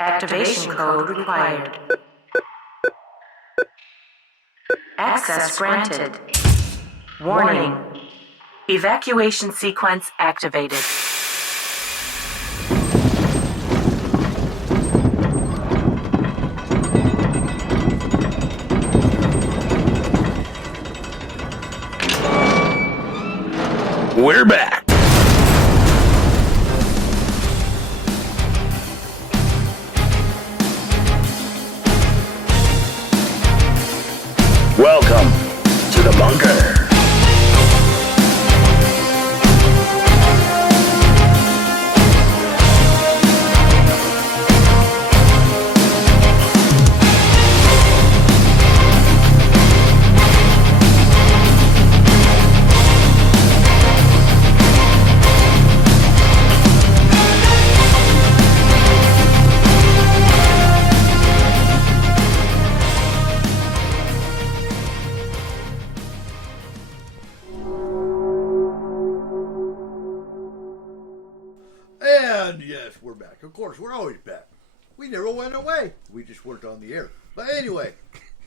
Activation code required. Access granted. Warning. Evacuation sequence activated. We're back. Welcome to the bunker. And yes, we're back. Of course, we're always back. We never went away. We just weren't on the air. But anyway,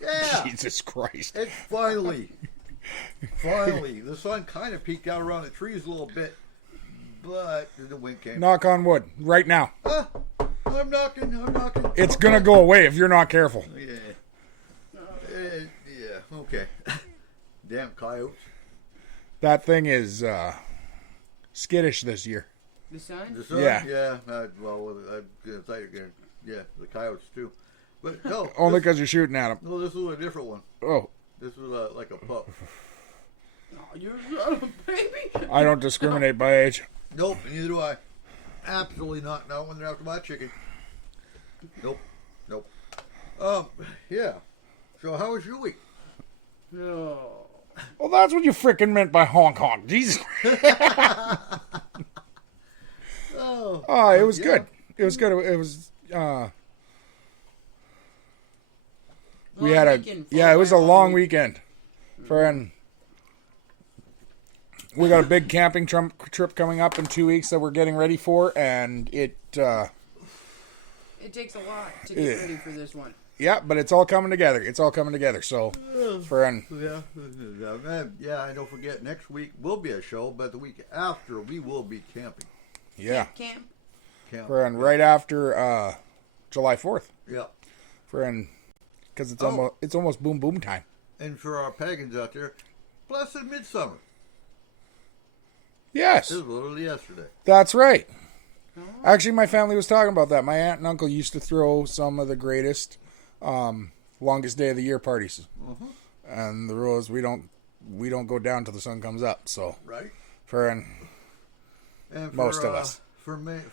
yeah. Jesus Christ. It's finally, the sun kind of peeked out around the trees a little bit, but the wind came. Knock on wood. Right now. I'm knocking. It's going to go away if you're not careful. Yeah. Yeah, okay. Damn coyotes. That thing is skittish this year. The sun? The sun? Yeah. Yeah. Well, I'm going to tell you again. Yeah, the coyotes too. But no. Only because you're shooting at them. No, this was a different one. Oh. This was like a pup. Oh, you're a baby. I don't discriminate by age. Nope, neither do I. Absolutely not. Not when they're after my chicken. Nope. Yeah. So how was your week? No. Well, that's what you frickin' meant by honk honk. Jesus. Oh, it was good. It was good. It was, we had it was a long weekend. We got a big camping trip coming up in 2 weeks that we're getting ready for, and it takes a lot to get ready for this one. Yeah, but it's all coming together. So, friend. Yeah, I don't forget, next week will be a show, but the week after we will be camping. Yeah. Camp. Friend, right after July 4th. Yeah. Friend, because it's almost boom boom time. And for our pagans out there, blessed midsummer. Yes. It was literally yesterday. That's right. Actually, my family was talking about that. My aunt and uncle used to throw some of the greatest, longest day of the year parties. Uh-huh. And the rule is we don't go down till the sun comes up. So, right. And for most of us. For many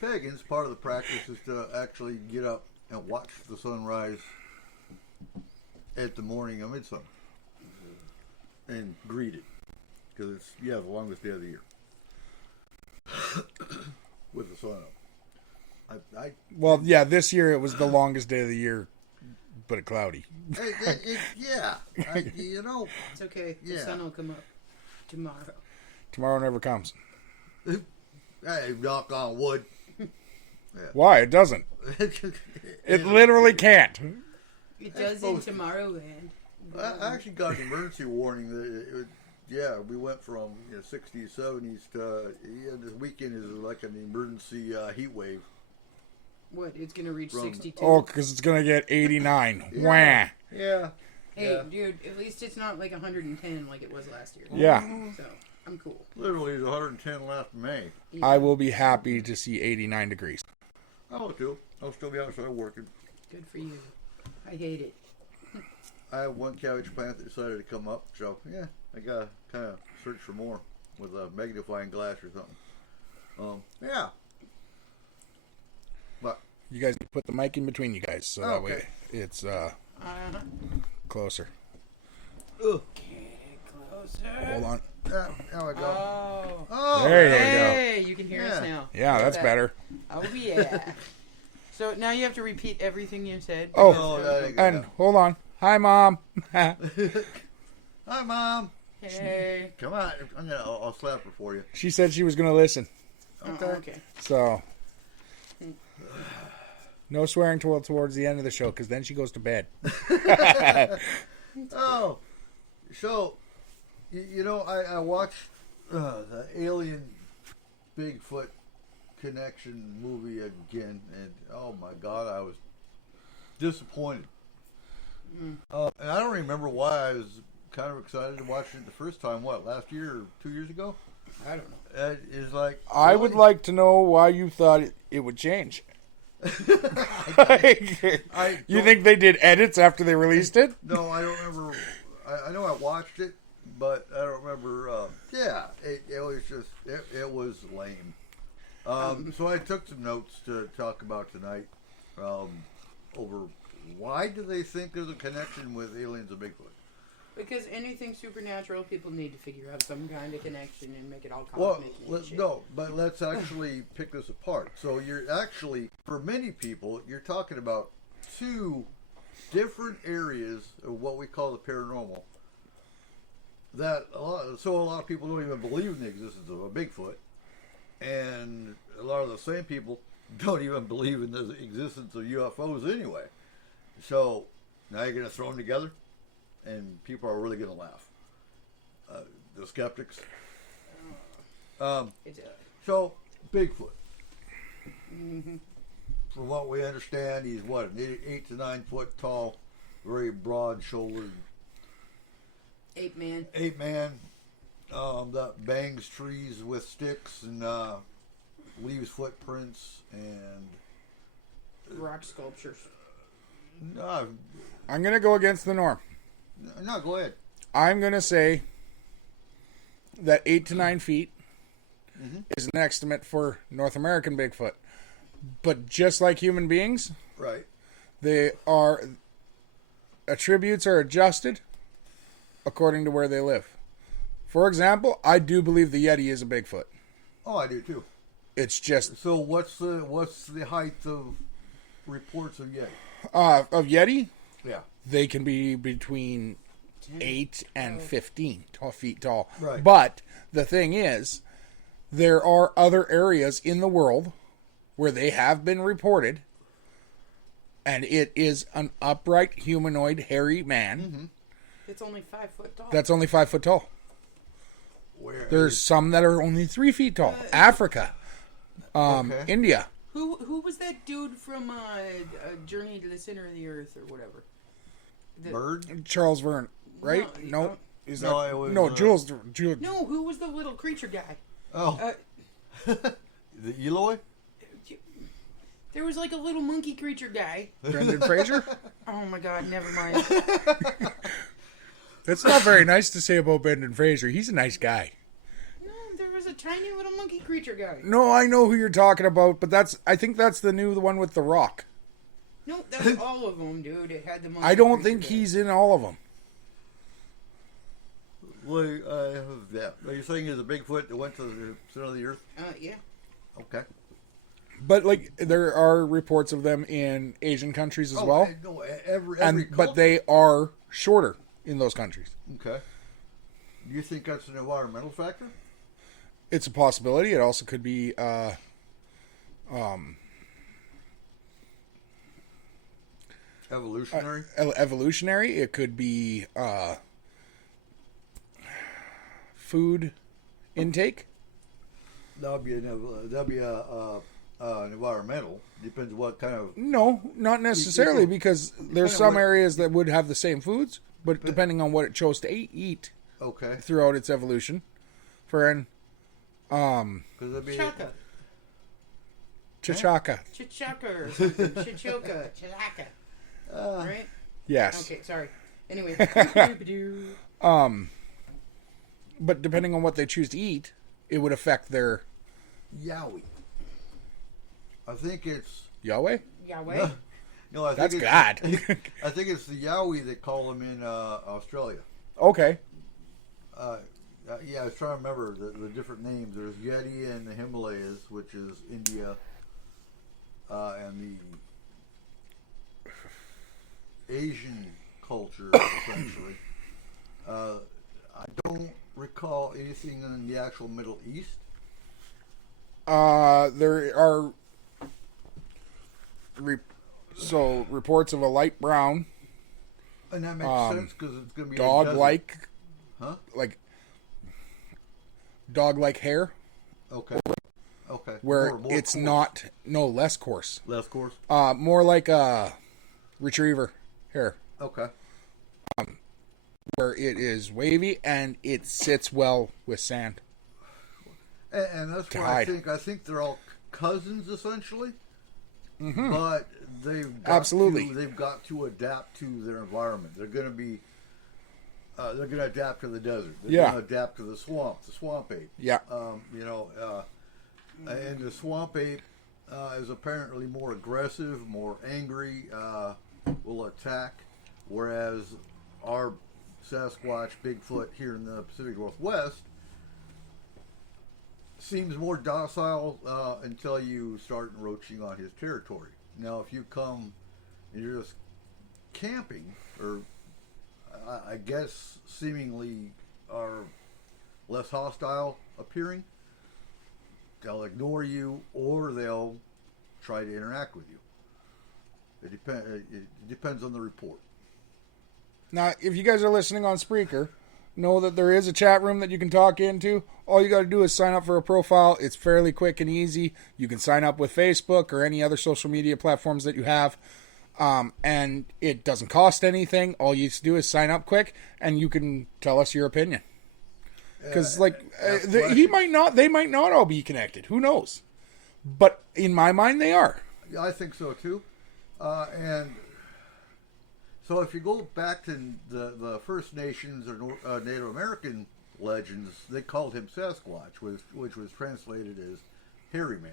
pagans, part of the practice is to actually get up and watch the sunrise at the morning of midsummer and greet it, because it's the longest day of the year with the sun up. This year it was the longest day of the year, but cloudy. It's okay. The sun will come up tomorrow. Tomorrow never comes. Hey, knock on wood. Yeah. Why? It doesn't. It literally can't. It does in Tomorrowland. I actually got an emergency warning that we went from 60s, 70s to this weekend is like an emergency heat wave. What? It's gonna reach 62. Oh, because it's gonna get 89. Yeah. Wah. Yeah. Hey, dude. At least it's not like 110 like it was last year. Yeah. So I'm cool. Literally, it's 110 last May. Yeah. I will be happy to see 89 degrees. I will too. I'll still be outside working. Good for you. I hate it. I have one cabbage plant that decided to come up, so yeah, I gotta kind of search for more with a magnifying glass or something. Yeah. But You guys put the mic in between you guys, so that way it's closer. Ugh. Closer. Hold on. There we go. Oh. There you Hey, you can hear us now. Yeah, that's better. Oh, yeah. So now you have to repeat everything you said. And hold on. Hi, Mom. Hi, Mom. Hey. Come on. I'll slap her for you. She said she was going to listen. Okay. So. No swearing towards the end of the show, because then she goes to bed. Oh, so I watched the Alien Bigfoot connection movie again, and oh my god, I was disappointed. And I don't remember why I was kind of excited to watch it the first time. What, last year or 2 years ago? I don't know. It is like I would like to know why you thought it would change. You think they did edits after they released it? No, I don't remember. I know I watched it, but I don't remember. It was just it was lame. So I took some notes to talk about tonight. Over why do they think there's a connection with aliens and Bigfoot? Because anything supernatural, people need to figure out some kind of connection and make it all Well, cosmic. let's actually pick this apart. So you're actually, for many people, you're talking about two different areas of what we call the paranormal. That a lot of people don't even believe in the existence of a Bigfoot, and a lot of the same people don't even believe in the existence of UFOs anyway. So now you're going to throw them together, and people are really going to laugh. The skeptics. So Bigfoot. Mm-hmm. From what we understand, he's what, an 8 to 9 foot tall, very broad-shouldered Ape man. That bangs trees with sticks and leaves footprints and Rock sculptures. no, I'm going to go against the norm. go ahead. I'm going to say that 8 to 9 feet is an estimate for North American Bigfoot. But just like human beings, Right. attributes are adjusted according to where they live. For example, I do believe the Yeti is a Bigfoot. Oh, I do too. It's just So what's the height of reports of Yeti? of Yeti, Yeah. they can be between 8 and 15 feet tall. Right. But the thing is, there are other areas in the world where they have been reported, and it is an upright, humanoid, hairy man It's only 5 foot tall. that's only 5 foot tall. Where There's some that are only 3 feet tall. Africa, Okay. India. Who was that dude from Journey to the Center of the Earth or whatever? Bird? Charles Verne, right? No, No, is no, that it was, no? Jules. No, who was the little creature guy? Oh, the Eloy? There was like a little monkey creature guy. Brendan Fraser. Oh my god, never mind. That's not very nice to say about Brendan Fraser. He's a nice guy. No, there was a tiny little monkey creature guy. No, I know who you're talking about, but I think that's the one with The Rock. No, that was all of them, dude. It had the monkey I don't creature think guy. he's in all of them. Well, yeah. Are you saying he's a Bigfoot that went to the center of the earth? Yeah. Okay. But like there are reports of them in Asian countries as well, No, every but culture. they are shorter in those countries. Okay. Do you think that's an environmental factor? It's a possibility. It also could be Evolutionary? evolutionary. It could be food intake. That'd be an environmental. Depends what kind of. No, not necessarily, because there's kinda some what- areas that would have the same foods, but depending on what it chose to eat Okay. throughout its evolution. For an Because that'd be. Chaka. Chachaka. Chichaka or something. Chichoka. Chilaka. Right? Yes. Okay, sorry. Anyway. But depending on what they choose to eat, it would affect their Yowie. I think it's. Yahweh. Yahweh. No, I think That's it's, God. I think it's the Yowie that call them in Australia. Okay. Yeah, I was trying to remember the different names. There's Yeti in the Himalayas, which is India, and the Asian culture, essentially. I don't recall anything in the actual Middle East. There are So reports of a light brown, And that makes sense because it's going to be a dog-like, desert. Huh? like dog-like hair, Okay. Okay. where More it's coarse. less coarse. Less coarse. More like a retriever hair, Okay. where it is wavy and it sits well with sand. And that's To why hide. I think they're all cousins essentially. But they've got to adapt to their environment. They're going to be they're going to adapt to the desert. They're going to adapt to the swamp ape. Yeah. And the swamp ape is apparently more aggressive, more angry, will attack, whereas our Sasquatch, Bigfoot here in the Pacific Northwest seems more docile until you start encroaching on his territory. Now, if you come and you're just camping, or I guess seemingly are less hostile appearing, they'll ignore you or they'll try to interact with you. It depends on the report. Now, if you guys are listening on Spreaker, know that there is a chat room that you can talk into. All you got to do is sign up for a profile. It's fairly quick and easy. You can sign up with Facebook or any other social media platforms that you have. And it doesn't cost anything. All you have to do is sign up quick, and you can tell us your opinion. Because, they might not all be connected. Who knows? But in my mind, they are. Yeah, I think so too. And so if you go back to the First Nations or Native American legends, they called him Sasquatch, which was translated as hairy man.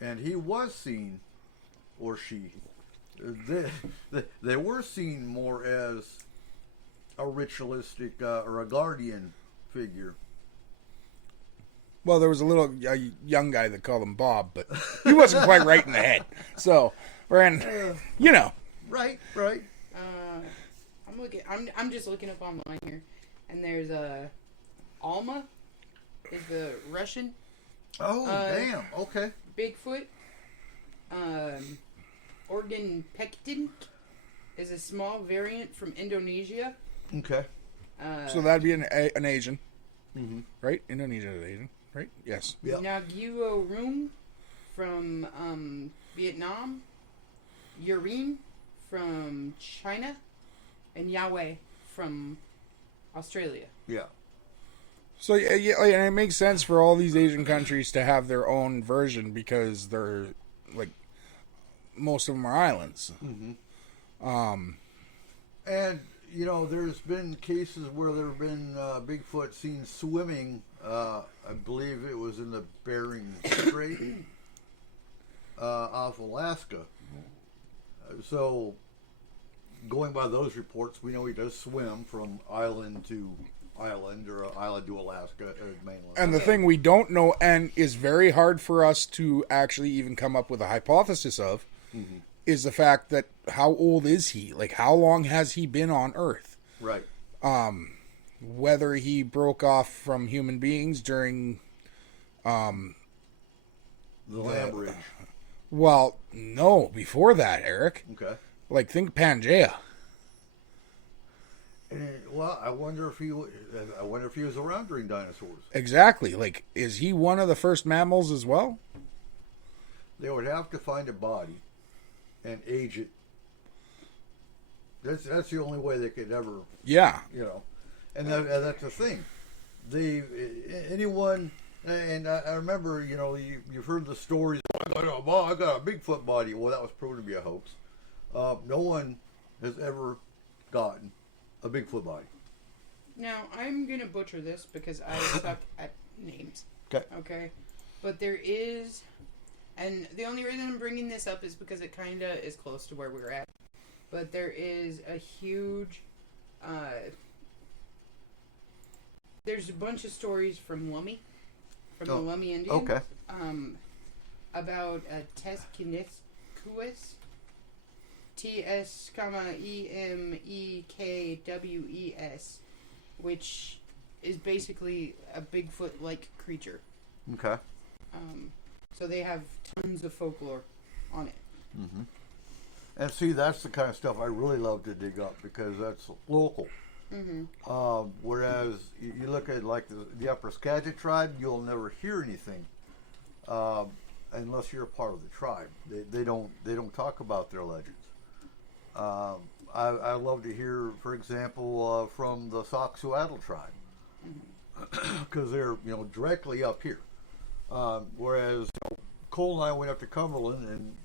And he was seen, or she, they were seen more as a ritualistic or a guardian figure. Well, there was a young guy that called him Bob, but he wasn't quite right in the head. So, you know. Right. I'm just looking up online here, and there's Alma is the Russian. Oh, damn. Okay. Bigfoot. Organ Pectin is a small variant from Indonesia. Okay. So that'd be an Asian. Mm-hmm. Right? Indonesia is Asian, right? Yes. Yep. Naguo Room from Vietnam. Urine from China. And Yahweh from Australia. Yeah. So yeah, and it makes sense for all these Asian countries to have their own version because they're like most of them are islands. Mm-hmm. And there's been cases where there have been Bigfoot seen swimming. I believe it was in the Bering Strait off Alaska. So, going by those reports, we know he does swim from island to island, or island to Alaska, mainland. And the thing we don't know, and is very hard for us to actually even come up with a hypothesis of, is the fact that how old is he? Like, how long has he been on Earth? Right. Whether he broke off from human beings during The Land Bridge. Well, no, before that, Eric. Okay. Like, think Pangea. Well, I wonder if he was around during dinosaurs. Exactly. Like, is he one of the first mammals as well? They would have to find a body and age it. That's the only way they could ever. Yeah. And that's the thing. Anyone, and I remember, you've heard the stories. I got a Bigfoot body. Well, that was proven to be a hoax. No one has ever gotten a Bigfoot body. Now, I'm going to butcher this because I suck at names. Okay? But there is, and the only reason I'm bringing this up is because it kind of is close to where we're at. But there is a huge, there's a bunch of stories from Lummi, the Lummi Indians. Okay. About a Tesquiniquis, T-S-E-M-E-K-W-E-S, which is basically a Bigfoot-like creature. Okay. So they have tons of folklore on it. Mm-hmm. And see, that's the kind of stuff I really love to dig up because that's local. Whereas you look at like the Upper Skagit tribe, you'll never hear anything unless you're a part of the tribe. They don't talk about their legends. I love to hear, for example, from the Soxhuatl tribe because they're directly up here. Whereas Cole and I went up to Cumberland and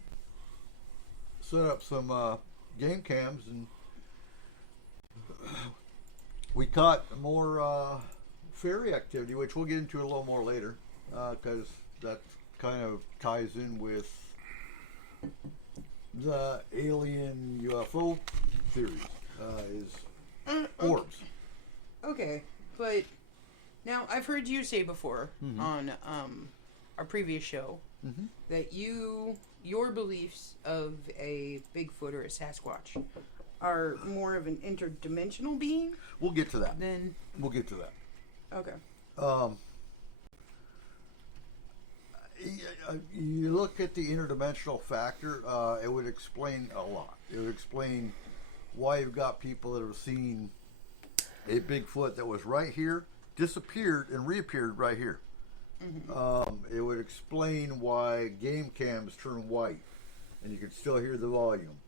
set up some game cams, and we caught more fairy activity, which we'll get into a little more later, because that kind of ties in with the alien UFO theories, is orbs. Okay, but now I've heard you say before on our previous show that your beliefs of a Bigfoot or a Sasquatch are more of an interdimensional being. We'll get to that. We'll get to that. Okay. You look at the interdimensional factor, it would explain a lot. It would explain why you've got people that have seen a Bigfoot that was right here, disappeared, and reappeared right here. It would explain why game cams turn white and you can still hear the volume.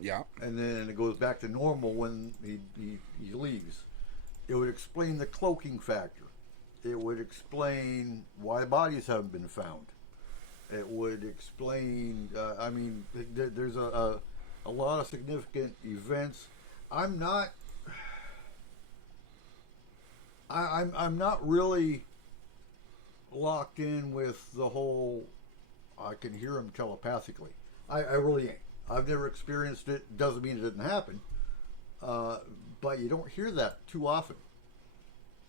Yeah. And then it goes back to normal when he leaves. It would explain the cloaking factor. It would explain why bodies haven't been found. It would explain, there's a lot of significant events. I'm not really locked in with the whole I can hear him telepathically. I really ain't. I've never experienced it. Doesn't mean it didn't happen. But you don't hear that too often.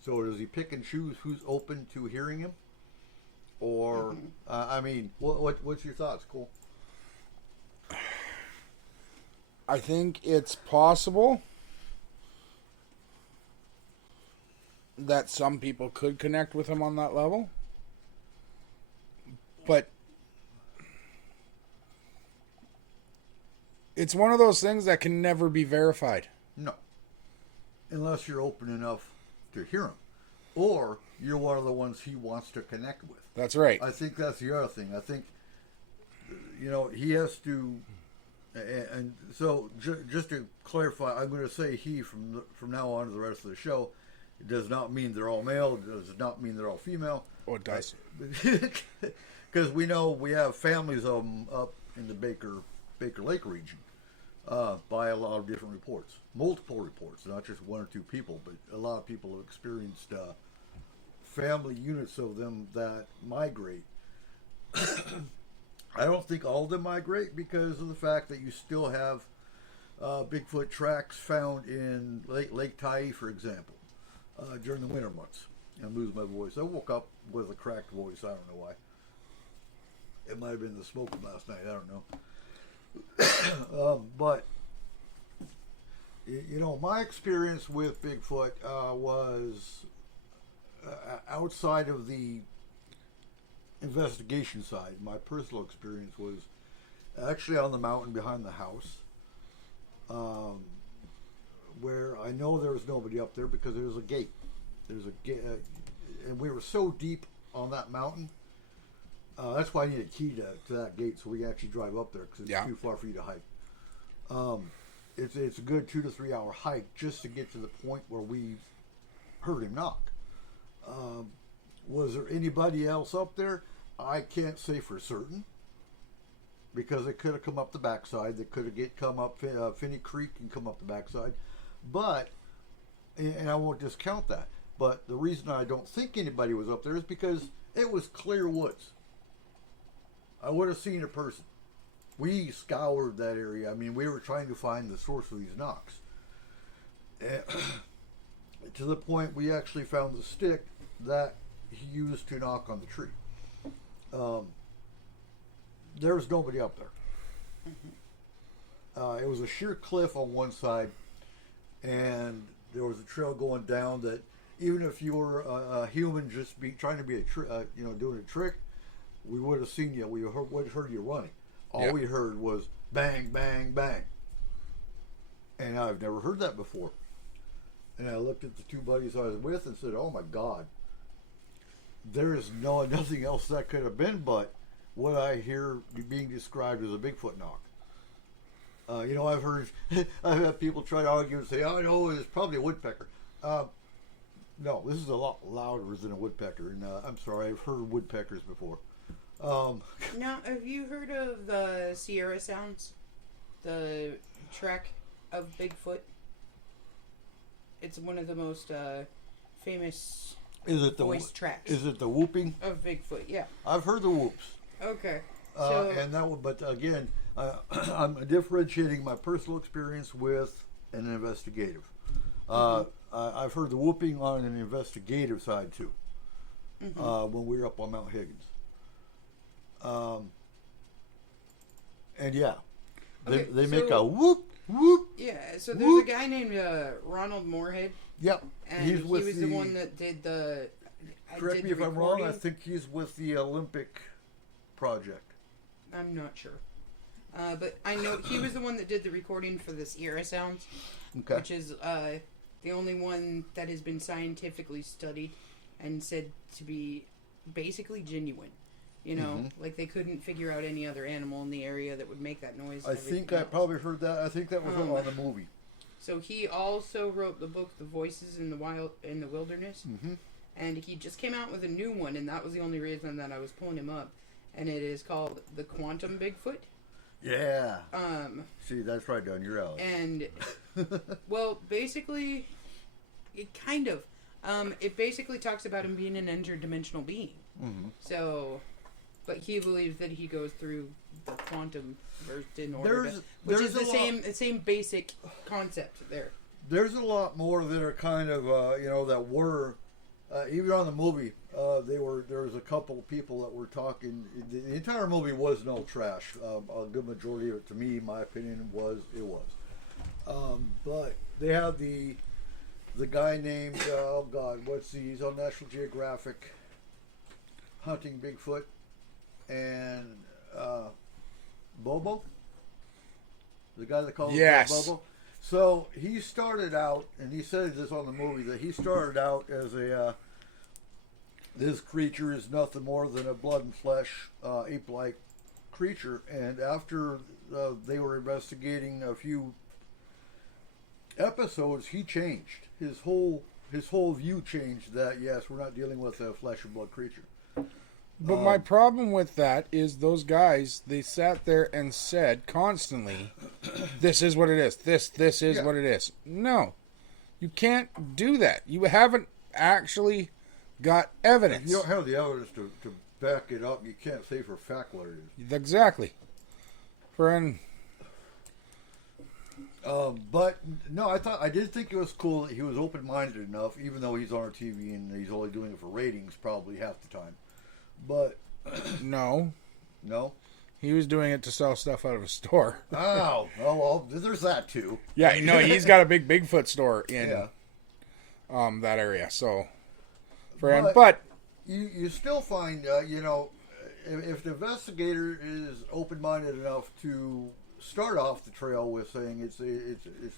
So does he pick and choose who's open to hearing him? Or, what's your thoughts, Cole? I think it's possible that some people could connect with him on that level. But it's one of those things that can never be verified. No. Unless you're open enough to hear him. Or you're one of the ones he wants to connect with. That's right. I think that's the other thing. I think, he has to, and so just to clarify, I'm going to say he from now on to the rest of the show. It does not mean they're all male. It does not mean they're all female. Oh, it does. Because we know we have families of them up in the Baker Lake region by a lot of different reports. Multiple reports, not just one or two people, but a lot of people have experienced family units of them that migrate. I don't think all of them migrate because of the fact that you still have Bigfoot tracks found in Lake Tye, for example, during the winter months. I'm losing my voice. I woke up with a cracked voice. I don't know why. It might have been the smoking last night. I don't know. But my experience with Bigfoot was outside of the investigation side. My personal experience was actually on the mountain behind the house, where I know there was nobody up there because there was a gate. There's a gate, and we were so deep on that mountain. That's why I need a key to that gate so we can actually drive up there because it's too far for you to hike. It's a good 2 to 3 hour hike just to get to the point where we heard him knock. Was there anybody else up there? I can't say for certain because it could have come up the backside. They could have come up Finney Creek and come up the backside. But, and I won't discount that, but the reason I don't think anybody was up there is because it was clear woods. I would have seen a person. We scoured that area. I mean, we were trying to find the source of these knocks. To the point we actually found the stick that he used to knock on the tree. There was nobody up there. It was a sheer cliff on one side, and there was a trail going down that even if you were a human just trying to be doing a trick, we would have seen you. We would have heard you running. All we heard was bang, bang, bang. And I've never heard that before. And I looked at the two buddies I was with and said, "Oh my God, there is nothing else that could have been but what I hear being described as a Bigfoot knock." I've had people try to argue and say, "Oh, no, it's probably a woodpecker." No, this is a lot louder than a woodpecker. And I'm sorry, I've heard woodpeckers before. Now, have you heard of the Sierra Sounds? The trek of Bigfoot? It's one of the most famous voice tracks. Is it the whooping of Bigfoot? Yeah. I've heard the whoops. Okay. But again, I'm differentiating my personal experience with an investigative. I've heard the whooping on an investigative side too. When we were up on Mount Higgins. And yeah, they make a whoop whoop. Yeah. So there's whoop. a guy named Ronald Moorhead. Yep. And he was the one that did the. Correct me if I'm wrong. I think he's with the Olympic project. I'm not sure. But I know he was the one that did the recording for the Sierra Sounds, which is the only one that has been scientifically studied and said to be basically genuine. You know, like they couldn't figure out any other animal in the area that would make that noise. I think I probably heard that. I think that was on the movie. So he also wrote the book "The Voices in the Wilderness," and he just came out with a new one, and that was the only reason that I was pulling him up. And it is called "The Quantum Bigfoot." Yeah. See, that's right down your alley. And well, basically, it kind of it basically talks about him being an interdimensional being. So, but he believes that he goes through the quantum in order, which is the same basic concept there. There's a lot more that are kind of that were even on the movie. There was a couple of people that were talking. The entire movie was no trash. A good majority of it, to me, my opinion, was. But they have the guy named he's on National Geographic hunting Bigfoot, and Bobo, the guy that calls himself Bobo. So he started out, and he said this on the movie, that he started out as this creature is nothing more than a blood and flesh ape-like creature. And after they were investigating a few episodes, he changed. His whole view changed, that yes, we're not dealing with a flesh and blood creature. But my problem with that is those guys, they sat there and said constantly, this is what it is. This is what it is. No. You can't do that. You haven't actually got evidence. If you don't have the evidence to back it up, you can't say for a fact what it is. Exactly. But no, I did think it was cool that he was open-minded enough, even though he's on our TV and he's only doing it for ratings probably half the time. But no, he was doing it to sell stuff out of a store. Oh well, there's that too. Yeah, no, he's got a big Bigfoot store in that area. So, but you still find if the investigator is open-minded enough to start off the trail with saying it's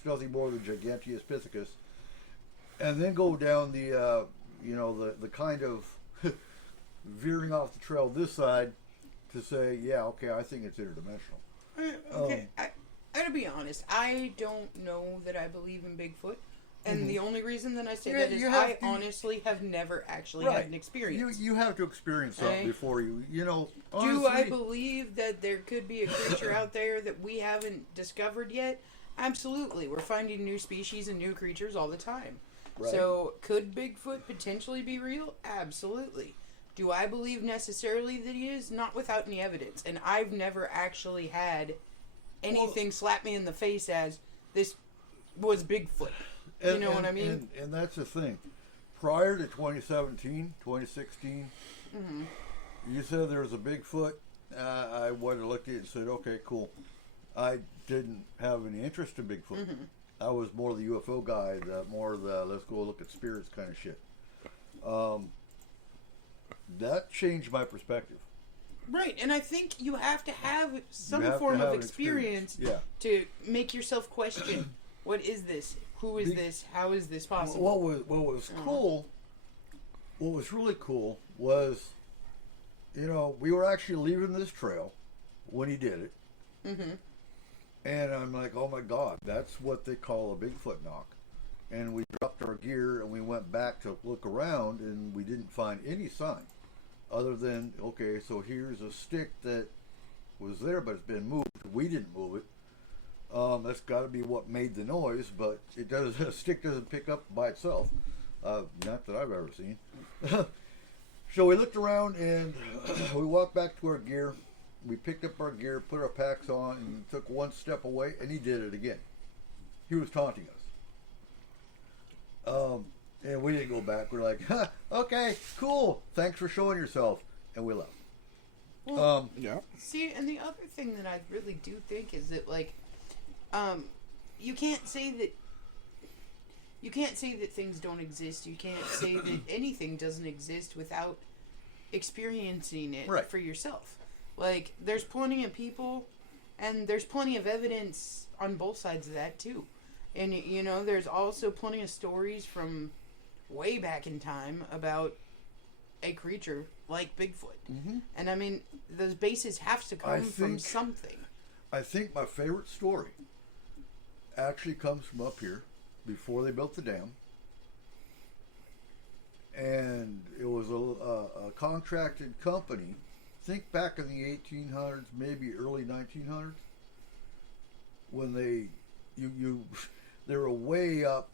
nothing more than Giganteus pithecus, and then go down the kind of veering off the trail this side to say, I think it's interdimensional. Okay, I gotta be honest. I don't know that I believe in Bigfoot, and the only reason that I say that is I honestly have never actually had an experience. You have to experience something before you honestly, do I believe that there could be a creature out there that we haven't discovered yet? Absolutely. We're finding new species and new creatures all the time. Right. So, could Bigfoot potentially be real? Absolutely. Do I believe necessarily that he is? Not without any evidence. And I've never actually had anything slap me in the face as this was Bigfoot. You know what I mean? And that's the thing. Prior to 2017, 2016, you said there was a Bigfoot. I would have looked at it and said, okay, cool. I didn't have any interest in Bigfoot. I was more the UFO guy, more the let's go look at spirits kind of shit. That changed my perspective. Right, and I think you have to have some You have to form have of an experience. experience to make yourself question, what is this? Who is this? How is this possible? What was cool? What was really cool was, we were actually leaving this trail when he did it, and I'm like, oh my God, that's what they call a Bigfoot knock. And we dropped our gear and we went back to look around, and we didn't find any sign other than, okay, so here's a stick that was there, but it's been moved. We didn't move it. That's got to be what made the noise, but it does. A stick doesn't pick up by itself. Not that I've ever seen. So we looked around and we walked back to our gear. We picked up our gear, put our packs on, and took one step away, and he did it again. He was taunting us. And we didn't go back. We're like, okay, cool. Thanks for showing yourself. And we left. Well, Yeah. see, and the other thing that I really do think is that, like, you can't say that things don't exist. You can't say that anything doesn't exist without experiencing it for yourself. Like, there's plenty of people, and there's plenty of evidence on both sides of that, too. And, there's also plenty of stories from way back in time about a creature like Bigfoot. Mm-hmm. And, I mean, those bases have to come from something. I think my favorite story actually comes from up here before they built the dam. And it was a contracted company. Think back in the 1800s, maybe early 1900s, when they were way up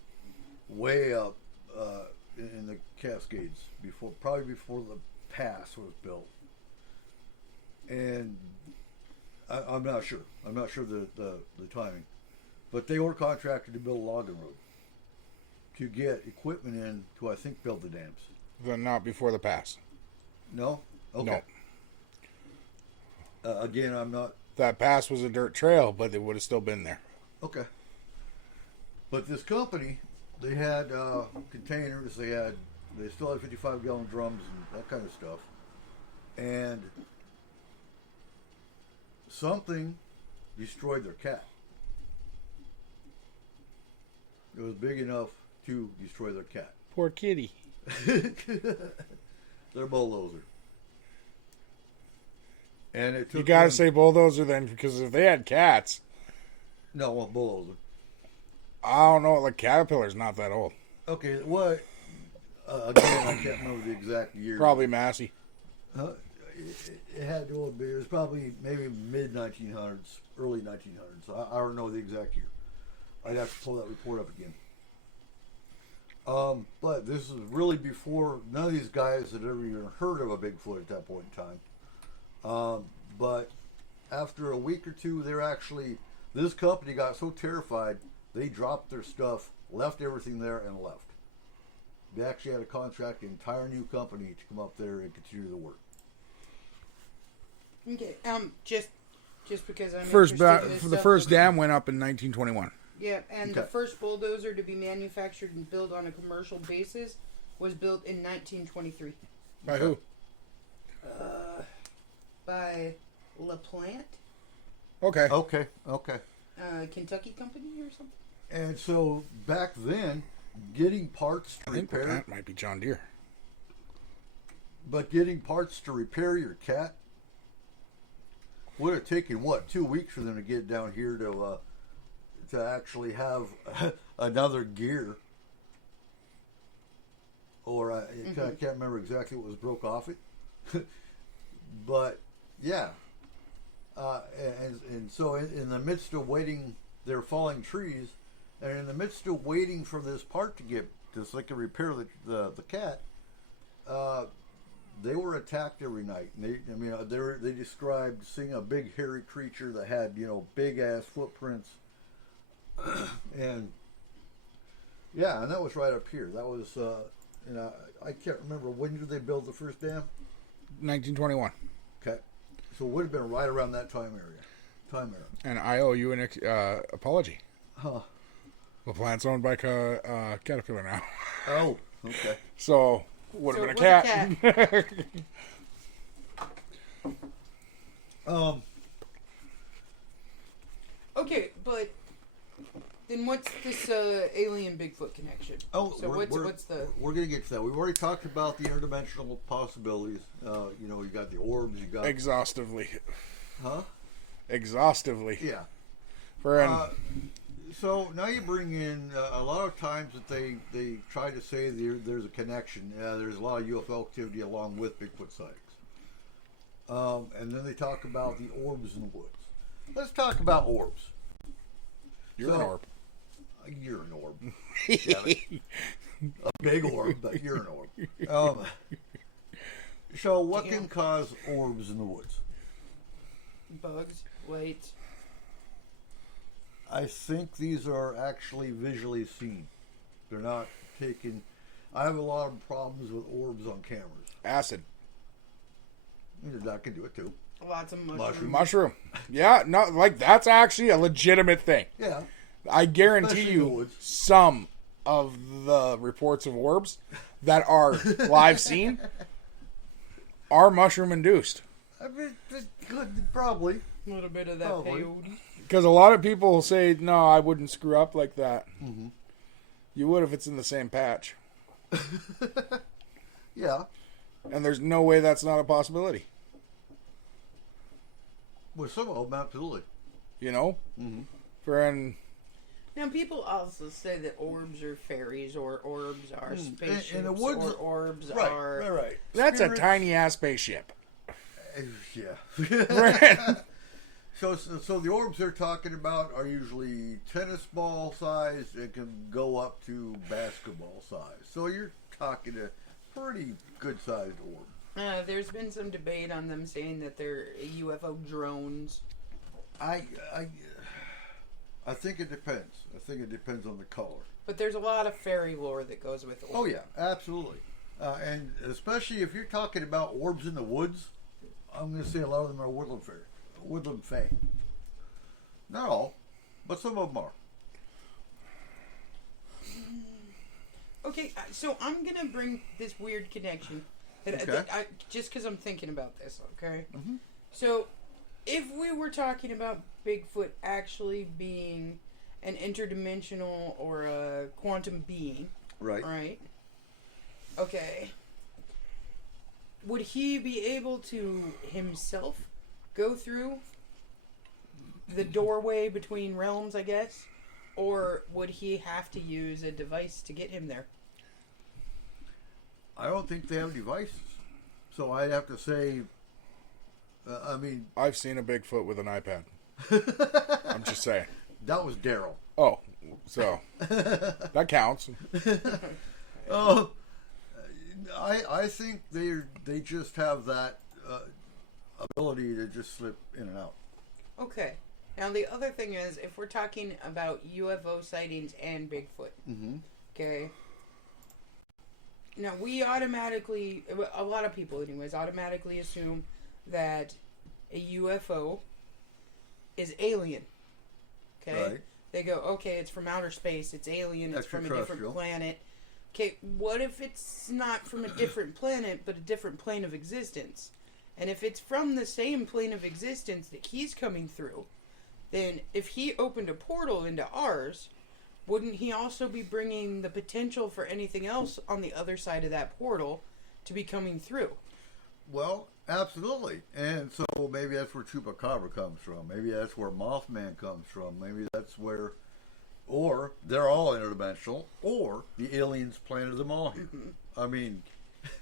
in the Cascades probably before the pass was built. And I'm not sure. I'm not sure the timing, but they were contracted to build a logging road to get equipment in to, I think, build the dams. Then not before the pass. No. Okay. No. Again, I'm not. That pass was a dirt trail, but it would have still been there. Okay. But this company, they had containers. They still had 55-gallon drums and that kind of stuff. And something destroyed their cat. It was big enough to destroy their cat. Poor kitty. Their bulldozer. And it took. You gotta say bulldozer then, because if they had cats. No, well, bulldozer. I don't know. Like, Caterpillar's not that old. Okay, what? Again, I can't remember the exact year. Probably Massey. It had to be. It was probably maybe mid 1900s, early 1900s. I don't know the exact year. I'd have to pull that report up again. But this is really before none of these guys had ever even heard of a Bigfoot at that point in time. But after a week or two, this company got so terrified they dropped their stuff, left everything there, and left. They actually had to contract an entire new company to come up there and continue the work. Okay. Just because I'm First, interested in this the stuff, first dam went up in 1921. Yeah, and Okay. the first bulldozer to be manufactured and built on a commercial basis was built in 1923 By who? by LaPlante, Okay. Okay. Kentucky company or something. And so back then, getting parts to I think repair, that might be John Deere. but getting parts to repair your cat would have taken 2 weeks for them to get down here to actually have another gear. Or I can't remember exactly what was broke off it, but yeah. And so in the midst of waiting, they're falling trees, and in the midst of waiting for this part to get so they can repair the cat, they were attacked every night. And they described seeing a big hairy creature that had big ass footprints, and yeah, and that was right up here. That was I can't remember, when did they build the first dam? 1921. Okay. So it would have been right around that time era. And I owe you an apology. Huh. The plant's owned by Caterpillar now. Oh, okay. So, would have So been it a was cat. Okay, but then what's this alien Bigfoot connection? Oh, so what's the? We're gonna get to that. We've already talked about the interdimensional possibilities. You know, you got the orbs. You got Exhaustively. huh? Exhaustively. Yeah. For So now you bring in a lot of times that they try to say there's a connection. There's a lot of UFO activity along with Bigfoot sightings. And then they talk about the orbs in the woods. Let's talk about orbs. you're an orb. You're an orb. Damn it. A big orb, but you're an orb. So what can cause orbs in the woods? Bugs, light. I think these are actually visually seen. They're not taken. I have a lot of problems with orbs on cameras. Acid. That can do it too. Lots of mushrooms. Mushroom. Yeah, no, like that's actually a legitimate thing. Yeah. I guarantee Especially in the you woods. some of the reports of orbs that are live seen are mushroom induced. I mean, probably. A little bit of that Probably. peyote. Because a lot of people say, no, I wouldn't screw up like that. Mm-hmm. You would if it's in the same patch. Yeah. And there's no way that's not a possibility. Well, some of them, absolutely. You know? Mm-hmm. Now, people also say that orbs are fairies, or orbs are spaceships, in the woods, or orbs right, are... Right. That's Spirits. a tiny-ass spaceship. Yeah. So the orbs they're talking about are usually tennis ball size and can go up to basketball size. So you're talking a pretty good sized orb. There's been some debate on them saying that they're UFO drones. I think it depends. I think it depends on the color. But there's a lot of fairy lore that goes with orbs. Oh yeah, absolutely. And especially if you're talking about orbs in the woods, I'm going to say a lot of them are woodland fae. Not all, but some of them are. Okay, so I'm going to bring this weird connection. Okay. Just because I'm thinking about this, okay? Mm-hmm. So, if we were talking about Bigfoot actually being an interdimensional or a quantum being, Right. Okay. Would he be able to himself go through the doorway between realms, I guess? Or would he have to use a device to get him there? I don't think they have devices. So I'd have to say, I've seen a Bigfoot with an iPad. I'm just saying. that was Daryl. Oh, so that counts. I think they just have that ability to just slip in and out. Okay. Now, the other thing is, if we're talking about UFO sightings and Bigfoot, okay? Now, we automatically, a lot of people anyways, automatically assume that a UFO is alien. Okay? Right. They go, okay, it's from outer space, it's alien, it's from a different Extraterrestrial. planet. Okay, what if it's not from a different planet, but a different plane of existence? And if it's from the same plane of existence that he's coming through, then if he opened a portal into ours, wouldn't he also be bringing the potential for anything else on the other side of that portal to be coming through? Well, absolutely. And so maybe that's where Chupacabra comes from. Maybe that's where Mothman comes from. Maybe that's where, or they're all interdimensional, or the aliens planted them all here. I mean,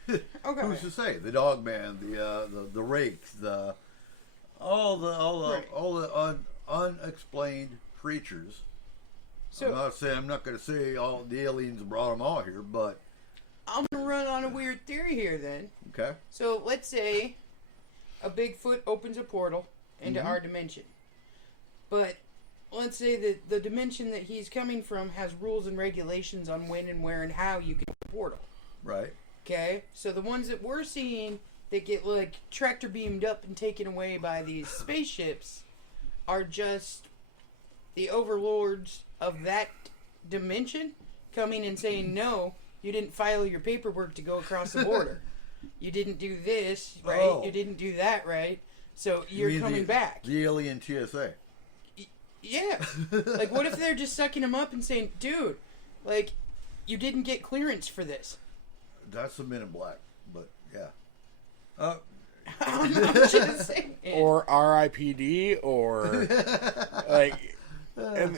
Okay. who's to say? The Dogman, the Rake, all the unexplained creatures. So I'm not going to say all the aliens brought them all here, but I'm going to run on a weird theory here then. okay. So let's say a Bigfoot opens a portal into our dimension. But let's say that the dimension that he's coming from has rules and regulations on when and where and how you can open a portal. Right. Okay? So the ones that we're seeing that get like tractor beamed up and taken away by these spaceships are just the overlords of that dimension coming and saying, no, you didn't file your paperwork to go across the border. You didn't do this, right? Oh. You didn't do that, right? So you're You mean coming back. The alien TSA. Yeah. Like, what if they're just sucking him up and saying, dude, like, you didn't get clearance for this? That's the Men in Black, but yeah. I'm just saying. Or R.I.P.D. or like, and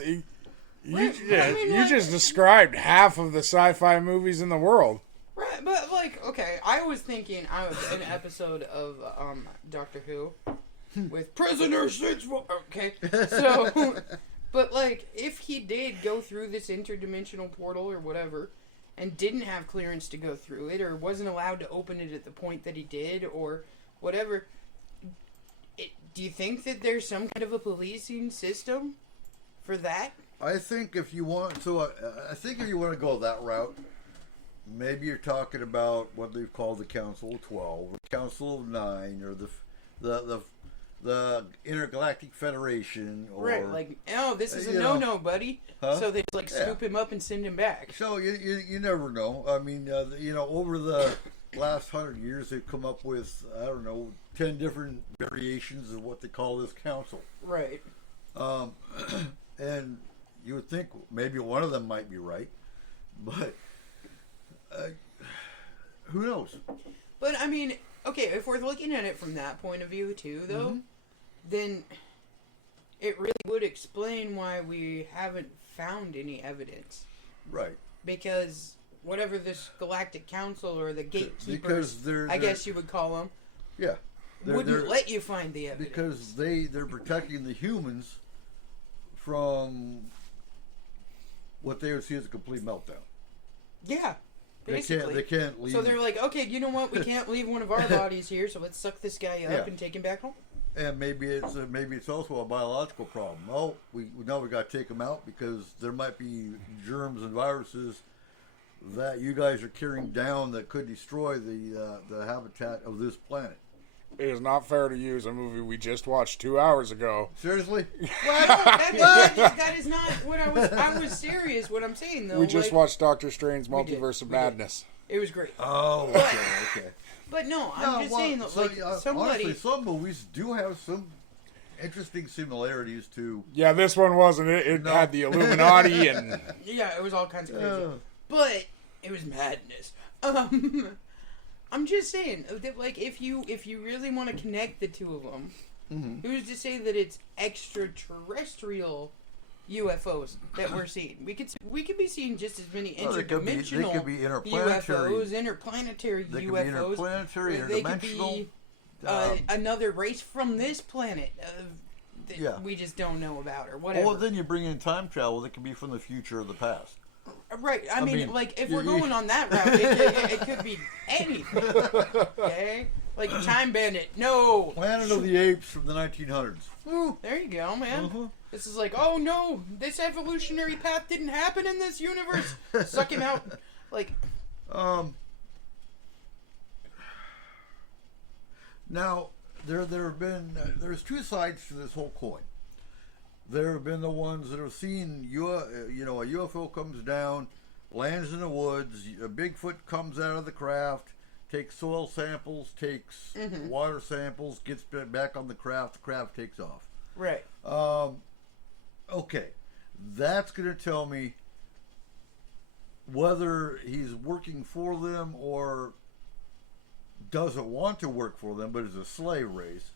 Right, I mean, you like- just described half of the sci-fi movies in the world. Right, but, like, okay, I was thinking an episode of Doctor Who with prisoners since... Okay, so... But, like, if he did go through this interdimensional portal or whatever, and didn't have clearance to go through it, or wasn't allowed to open it at the point that he did, or whatever, do you think that there's some kind of a policing system for that? I think if you want to, I think if you want to go that route, maybe you're talking about what they've called the Council of 12, or Council of 9, or the Intergalactic Federation, or Right, like, oh, this is a you know, no-no, buddy. huh? So they like Yeah. scoop him up and send him back. So you never know. I mean, over the last 100 years, they've come up with, I don't know, 10 different variations of what they call this council. Right. And you would think maybe one of them might be right, but who knows? But I mean, okay, if we're looking at it from that point of view too, though, then it really would explain why we haven't found any evidence. Right. Because whatever this Galactic Council or the gatekeepers, Because they're I guess you would call them, yeah, wouldn't let you find the evidence. because they're protecting the humans from what they would see as a complete meltdown. Yeah. Basically. They can't leave. So they're like, okay, you know what? We can't leave one of our bodies here, so let's suck this guy up Yeah. and take him back home. And maybe it's also a biological problem. Oh, we got to take them out because there might be germs and viruses that you guys are carrying down that could destroy the habitat of this planet. It is not fair to use a movie we just watched 2 hours ago. Seriously? That is not what I was. I was serious. What I'm saying though. We just like, watched Doctor Strange We did. Multiverse of We did. Madness. It was great. Oh, okay. But no, I'm just saying that like somebody. Honestly, some movies do have some interesting similarities to. Yeah, this one wasn't. It had the Illuminati and Yeah, it was all kinds of crazy. But it was madness. I'm just saying that like if you really want to connect the two of them, who's to say that it's extraterrestrial UFOs that we're seeing? We could be seeing just as many Well, they could be interplanetary. UFOs, interplanetary They could be UFOs. interplanetary, They could interdimensional. be another race from this planet that Yeah. we just don't know about or whatever. Well, then you bring in time travel that could be from the future or the past. Right. I mean, mean, like, if you- we're you- going on that route, it could be anything. Okay? Like, Time Bandit. No. Planet of the Apes from the 1900s. There you go, man. Uh-huh. This is like, oh no, this evolutionary path didn't happen in this universe. Suck him out. Like, Now, there's two sides to this whole coin. There have been the ones that have seen a UFO comes down, lands in the woods, a Bigfoot comes out of the craft, takes soil samples, takes water samples, gets back on the craft takes off. right. Okay, that's going to tell me whether he's working for them or doesn't want to work for them, but is a slave race.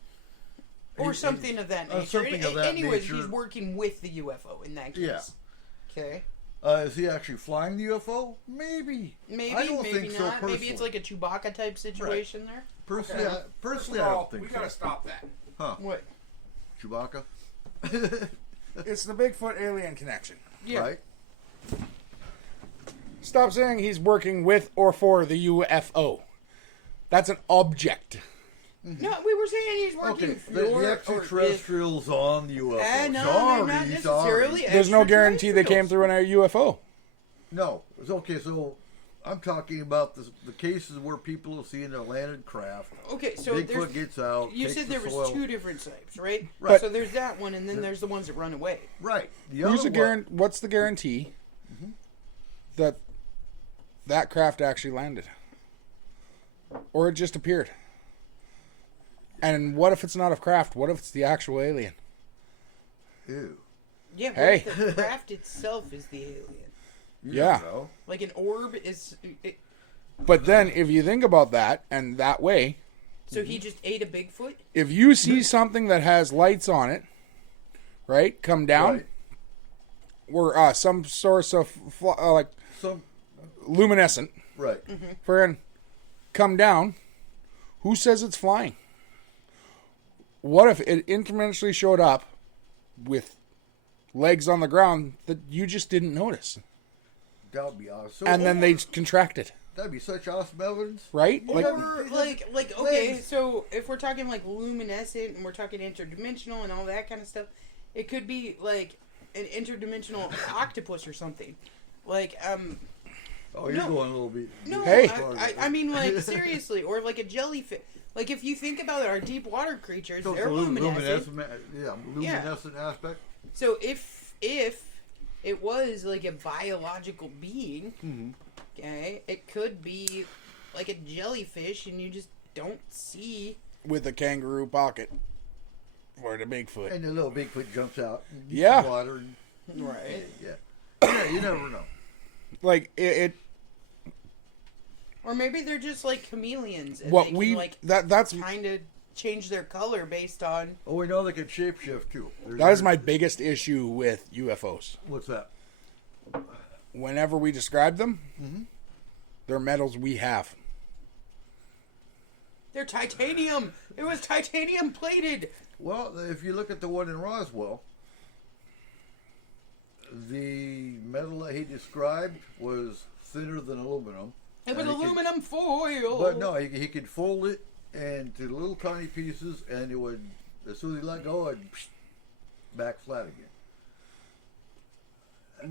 Or something of that nature. something of that Anyways, nature. he's working with the UFO in that case. Yeah. Okay. Is he actually flying the UFO? Maybe. Maybe, I don't maybe think so, not. Maybe it's personally. like a Chewbacca type situation there. Personally, Okay. personally, I don't think so. stop that. Huh? What? Chewbacca? It's the Bigfoot alien connection. Yeah. Right? Stop saying he's working with or for the UFO. That's an object. No, we were saying he's working Okay, for the or extraterrestrials on the UFO. no, sorry, not necessarily. There's no guarantee they came through in a UFO. No. It's okay, so I'm talking about the cases where people have seen a landed craft. Okay, so Bigfoot there's. gets out. You takes said the there was soil. two different types, right? Right. So there's that one, and then there's the ones that run away. Right. The Who's other the one- what's the guarantee that that craft actually landed? Or it just appeared? And what if it's not a craft? What if it's the actual alien? Ew. Yeah, Hey. but the craft itself is the alien. You Yeah. don't know. Like an orb is. But then, if you think about that, and that way, So he just ate a Bigfoot? if you see something that has lights on it, right, come down, Right. or some source of like Some. luminescent, Right. friggin' come down, who says it's flying? What if it incrementally showed up with legs on the ground that you just didn't notice? That would be awesome. And then they contracted, That'd be such awesome evidence. right? Or like okay, legs. so if we're talking like luminescent and we're talking interdimensional and all that kind of stuff, it could be like an interdimensional octopus or something. Like Oh, you're No. going a little bit. no, Hey. I mean like seriously, or like a jellyfish. Like if you think about it, our deep water creatures, So it's they're a luminescent. luminescent aspect. So if it was like a biological being, Mm-hmm. okay, it could be like a jellyfish, and you just don't see. with a kangaroo pocket for the Bigfoot. And the little Bigfoot jumps out. And eats Yeah. the water. And, Right. yeah. You never know. Like it Or maybe they're just like chameleons, and what they we can, like that's kind of change their color based on. Oh, we know they can shapeshift too. that is my biggest issue with UFOs. What's that? Whenever we describe them, they're metals we have. They're titanium. It was titanium plated. Well, if you look at the one in Roswell, the metal that he described was thinner than aluminum. It was And he could- aluminum foil. But no, he could fold it into little tiny pieces, and it would, as soon as he let go, it'd back flat again.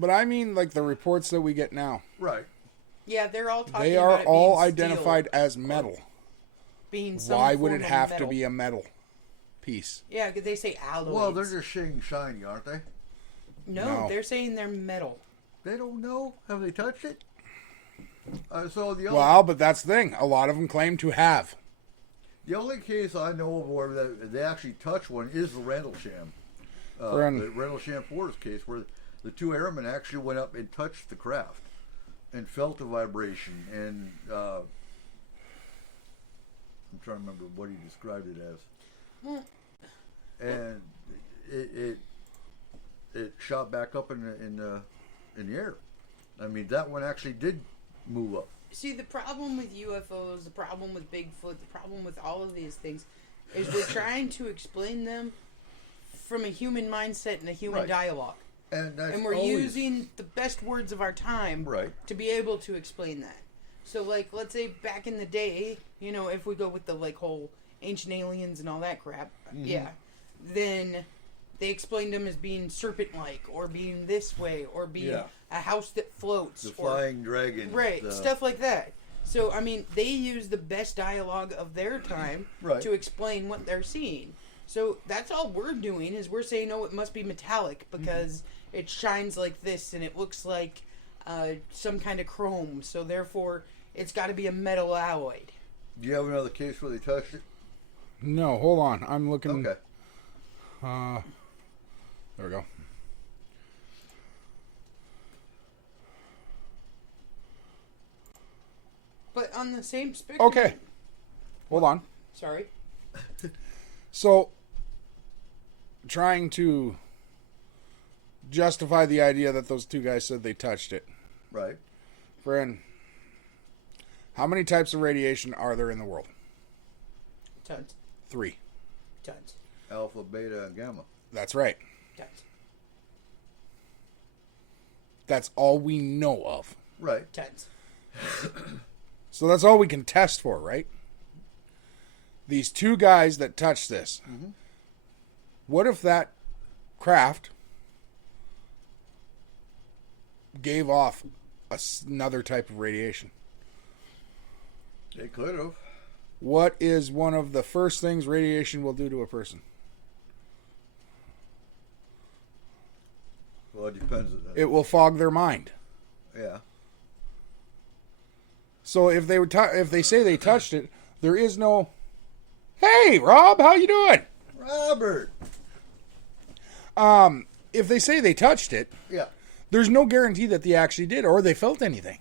But I mean, like the reports that we get now, Right. Yeah, they're all talking they about are it all being identified steel, as metal. being some Why would form it of have to metal. be a metal piece? Yeah, 'cause they say alloys. Well, they're just shiny, shiny, aren't they? No. they're saying they're metal. They don't know. Have they touched it? So Well, but that's the thing. A lot of them claim to have. the only case I know of where they actually touch one is the Rendlesham. Friend. The Rendlesham Forest case, where the two airmen actually went up and touched the craft and felt the vibration. And I'm trying to remember what he described it as. And it shot back up in the air. I mean, that one actually did move up. See, the problem with UFOs, the problem with Bigfoot, the problem with all of these things is we're trying to explain them from a human mindset and a human Right. dialogue. And that's And we're always, using the best words of our time Right. to be able to explain that. So, like, let's say back in the day, you know, if we go with the, like, whole ancient aliens and all that crap, yeah, then they explained them as being serpent-like, or being this way, or being Yeah. a house that floats. the or, flying dragon. right, stuff like that. So, I mean, they use the best dialogue of their time Right. to explain what they're seeing. So that's all we're doing is we're saying, oh, it must be metallic because it shines like this and it looks like some kind of chrome. So therefore, it's got to be a metal alloy. Do you have another case where they touched it? No, hold on. I'm looking. Okay. There we go. But on the same spectrum. Okay. Hold on. Sorry. So, trying to justify the idea that those two guys said they touched it. Right. Friend, how many types of radiation are there in the world? Tons. 3. Tons. Alpha, beta, and gamma. That's right. Tons. That's all we know of. Right. Tons. So that's all we can test for, right? These two guys that touched this. What if that craft gave off another type of radiation? They could have. What is one of the first things radiation will do to a person? Well, it depends on that. It will fog their mind. Yeah. So if they say they touched it, there is no Hey, Rob, how you doing? Robert. If they say they touched it, Yeah. there's no guarantee that they actually did or they felt anything.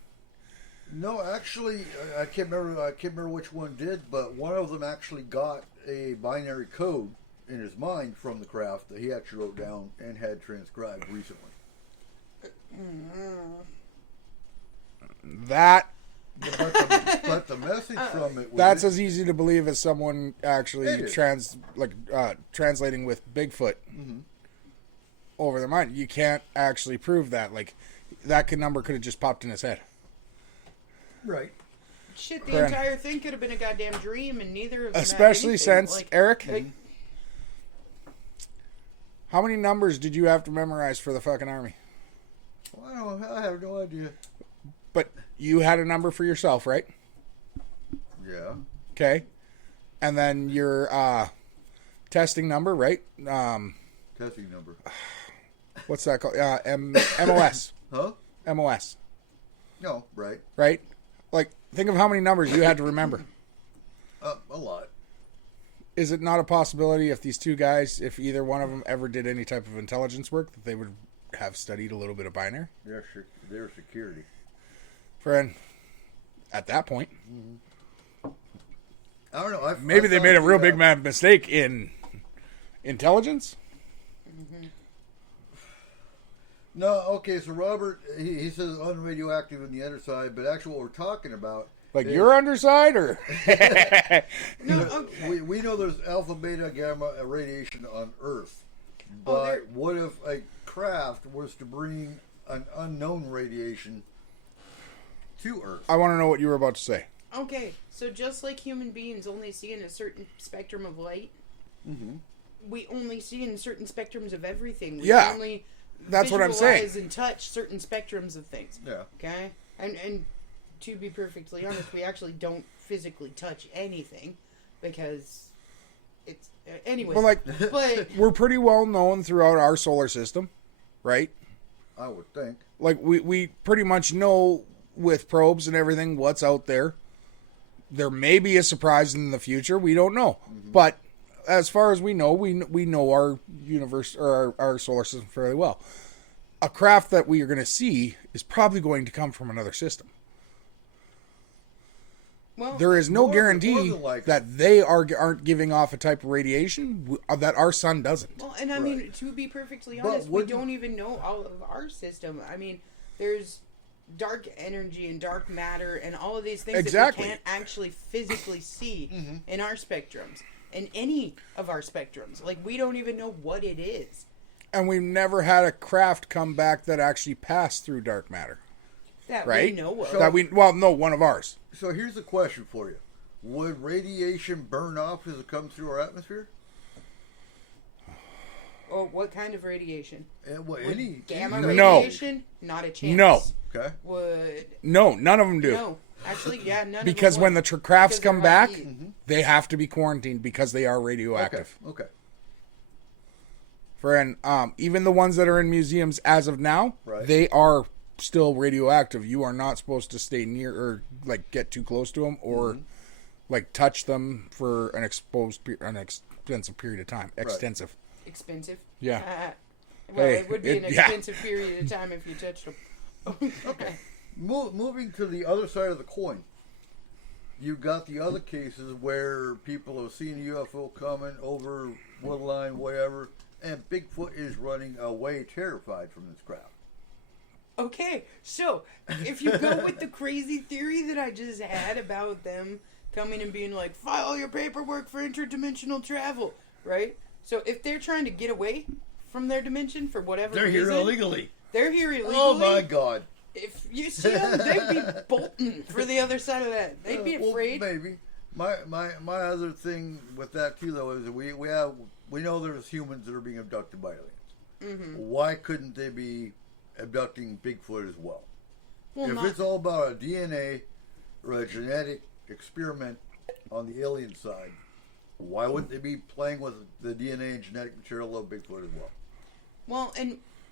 No, actually, I can't remember. I can't remember which one did, but one of them actually got a binary code in his mind from the craft that he actually wrote down and had transcribed recently. That But the message from it was that's as easy to believe as someone actually It is. translating with Bigfoot over their mind. You can't actually prove that. Like that number could have just popped in his head. right. Shit, the Correct. entire thing could have been a goddamn dream, and neither of them had Especially anything. since Like, Eric, like, how many numbers did you have to memorize for the fucking army? Well, I have no idea. But you had a number for yourself, right? Yeah. Okay. And then your testing number, right? Testing number. What's that called? MOS. Huh? MOS. No. Right. Right? Like, think of how many numbers you had to remember. A lot. Is it not a possibility if these two guys, if either one of them ever did any type of intelligence work, that they would have studied a little bit of binary? Their security. Friend, at that point, I don't know. maybe they made a real big mad mistake in intelligence. No, okay, so Robert, he says unradioactive in the underside, but actually what we're talking about... Like is- your underside, or no, okay. We know there's alpha, beta, gamma radiation on Earth. Oh, But there- what if a craft was to bring an unknown radiation to Earth? I want to know what you were about to say. Okay, so just like human beings only see in a certain spectrum of light, we only see in certain spectrums of everything. We Yeah, only that's what I'm saying. visualize and touch certain spectrums of things. Yeah. Okay? And to be perfectly honest, we actually don't physically touch anything because it's... anyways. But like, but we're pretty well known throughout our solar system, right? I would think. Like we pretty much know with probes and everything what's out there. There may be a surprise in the future. We don't know. But as far as we know our universe or our solar system fairly well. A craft that we are going to see is probably going to come from another system. well, There is no More guarantee than likely. that they aren't giving off a type of radiation that our sun doesn't. well, and I mean, to be perfectly But honest, we wouldn't- don't even know all of our system. I mean, there's dark energy and dark matter and all of these things Exactly. that we can't actually physically see in our spectrums, in any of our spectrums. Like, we don't even know what it is. And we've never had a craft come back that actually passed through dark matter, That right? we know of. One of ours. So here's a question for you. Would radiation burn off as it comes through our atmosphere? Or what kind of radiation? Well, Would any gamma No. radiation? Not a chance. No. Okay. Would... No, none of them do. No. Actually, yeah, none Because of them when the would. crafts Because they're come back, high heat. they have to be quarantined because they are Okay. radioactive. Okay. Friend, even the ones that are in museums as of now, Right. they are still radioactive. You are not supposed to stay near or like get too close to them or like touch them for an extensive period of time. Extensive. Expensive. Yeah. Well, Hey, it would be an yeah. expensive period of time if you touched them. Okay. Moving to the other side of the coin, you've got the other cases where people have seen a UFO coming over woodline, whatever, and Bigfoot is running away terrified from this craft. Okay, so if you go with the crazy theory that I just had about them coming and being like, file your paperwork for interdimensional travel, right? So if they're trying to get away from their dimension for whatever They're reason, here illegally. They're here illegally. Oh my God. If you see them, they'd be bolting for the other side of that. They'd be Well, afraid. maybe. My other thing with that too, though, is that we know there's humans that are being abducted by aliens. Why couldn't they be abducting Bigfoot as well? Well, If it's all about a DNA or a genetic experiment on the alien side, why wouldn't they be playing with the DNA and genetic material of Bigfoot as well? Well,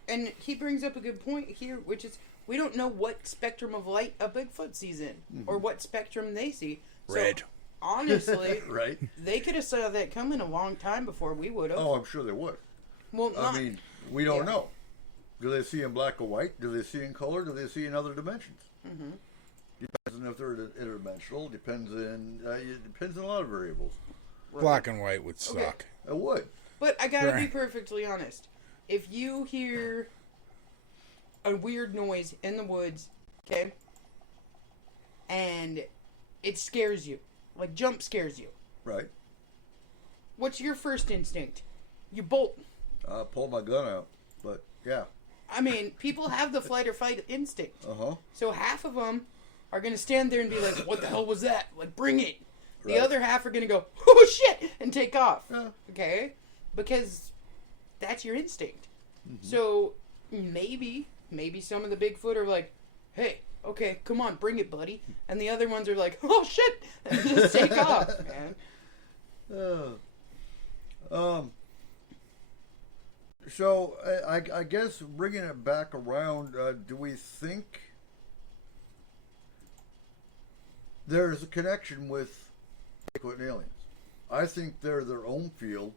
and he brings up a good point here, which is we don't know what spectrum of light a Bigfoot sees in, or what spectrum they see. So Red. honestly, Right? they could have saw that coming a long time before we would have. Oh, I'm sure they would. Well, I mean, we don't yeah. know. Do they see in black or white? Do they see in color? Do they see in other dimensions? Mm-hmm. Depends on if they're interdimensional. Depends on a lot of variables. Black and white would suck. Okay. It would. But I gotta be Right. perfectly honest. If you hear a weird noise in the woods, okay, and it scares you, like jump scares you, Right. what's your first instinct? You bolt. Pull my gun out. But yeah. I mean, people have the flight or fight instinct. Uh-huh. So half of them are going to stand there and be like, what the hell was that? Like, bring it. The Right. other half are going to go, oh shit, and take off. Yeah. Okay? Because that's your instinct. Mm-hmm. So maybe some of the Bigfoot are like, hey, okay, come on, bring it, buddy. And the other ones are like, oh shit, and just take off, man. So I guess bringing it back around, do we think there's a connection with Bigfoot and aliens? I think they're their own field.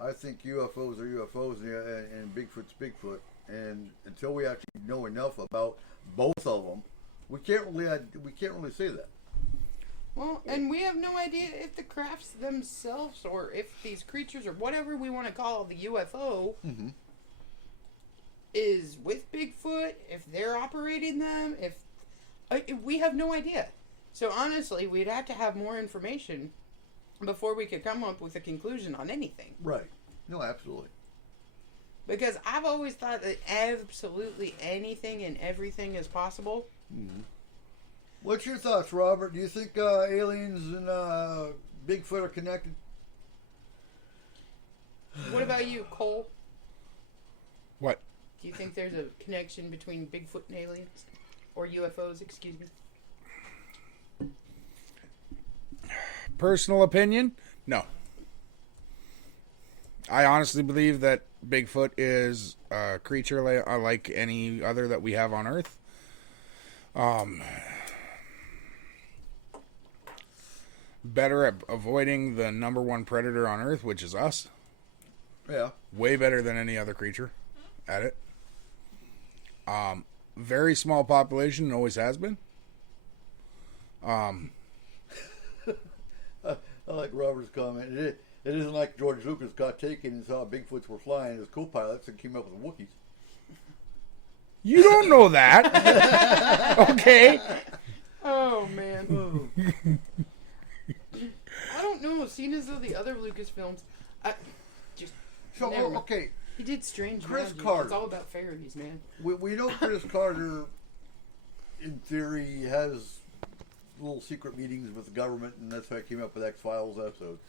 I think UFOs are UFOs and Bigfoot's Bigfoot. And until we actually know enough about both of them, we can't really say that. Well, and we have no idea if the crafts themselves or if these creatures or whatever we want to call the UFO Mm-hmm. is with Bigfoot, if they're operating them, if we have no idea. So honestly, we'd have to have more information before we could come up with a conclusion on anything. Right. No, absolutely. Because I've always thought that absolutely anything and everything is possible. Mm-hmm. What's your thoughts, Robert? Do you think aliens and Bigfoot are connected? What about you, Cole? What? Do you think there's a connection between Bigfoot and aliens? Or UFOs, excuse me? Personal opinion? No. I honestly believe that Bigfoot is a creature like any other that we have on Earth. Better at avoiding the number one predator on Earth, which is us. Yeah. Way better than any other creature at it. Very small population, and always has been. I like Robert's comment. It isn't like George Lucas got taken and saw Bigfoots were flying as co-pilots and came up with Wookiees. You don't know that. Okay. Oh, man. I don't know. Seeing as though the other Lucasfilms... So, Never. okay, He did Strange Chris Magic. Carter. It's all about fairies, man. we know Chris Carter, in theory, has little secret meetings with the government, and that's how he came up with X-Files episodes.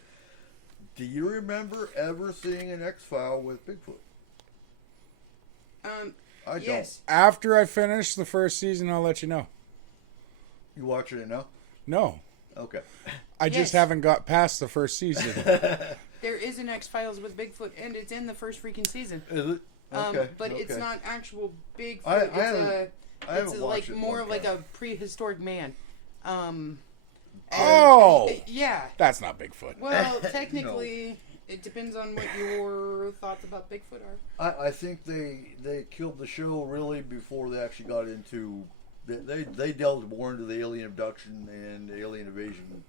Do you remember ever seeing an X-File with Bigfoot? I Yes. After I finish the first season, I'll let you know. don't. You watching it now? No. Okay. I just Yes. haven't got past the first season. There is an X-Files with Bigfoot, and it's in the first freaking season. Is it? Okay. But it's okay. not actual Bigfoot. I It's haven't like watched it more long like time. a prehistoric man. Oh! Yeah. That's not Bigfoot. Well, technically, it depends on what your thoughts about Bigfoot are. I think they killed the show really before they actually got into... They delved more into the alien abduction and alien invasion.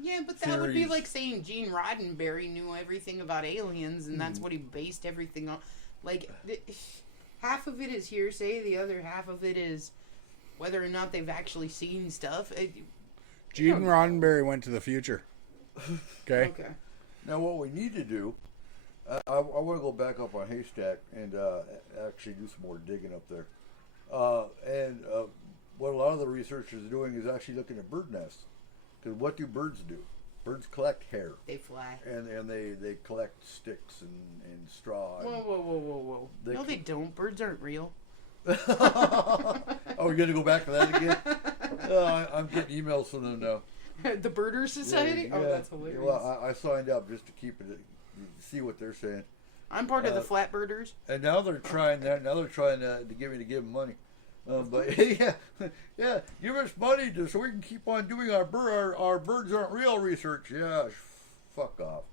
Yeah, but that would be Theories. like saying Gene Roddenberry knew everything about aliens, and that's what he based everything on. Like, half of it is hearsay, the other half of it is whether or not they've actually seen stuff. Gene Roddenberry went to the future. Okay? Okay. Now, what we need to do, I want to go back up on Haystack and actually do some more digging up there. What a lot of the researchers are doing is actually looking at bird nests. Because what do birds do? Birds collect hair. They fly. And they collect sticks and straw. Whoa. No, they don't. Birds aren't real. Are we going to go back to that again? I'm getting emails from them now. The Birder Society? Yeah, Oh, that's hilarious. Well, I signed up just to keep it, see what they're saying. I'm part of the Flatbirders. And now they're trying to get me to give them money. But yeah, give us money so we can keep on doing our birds aren't real research. Yeah, fuck off.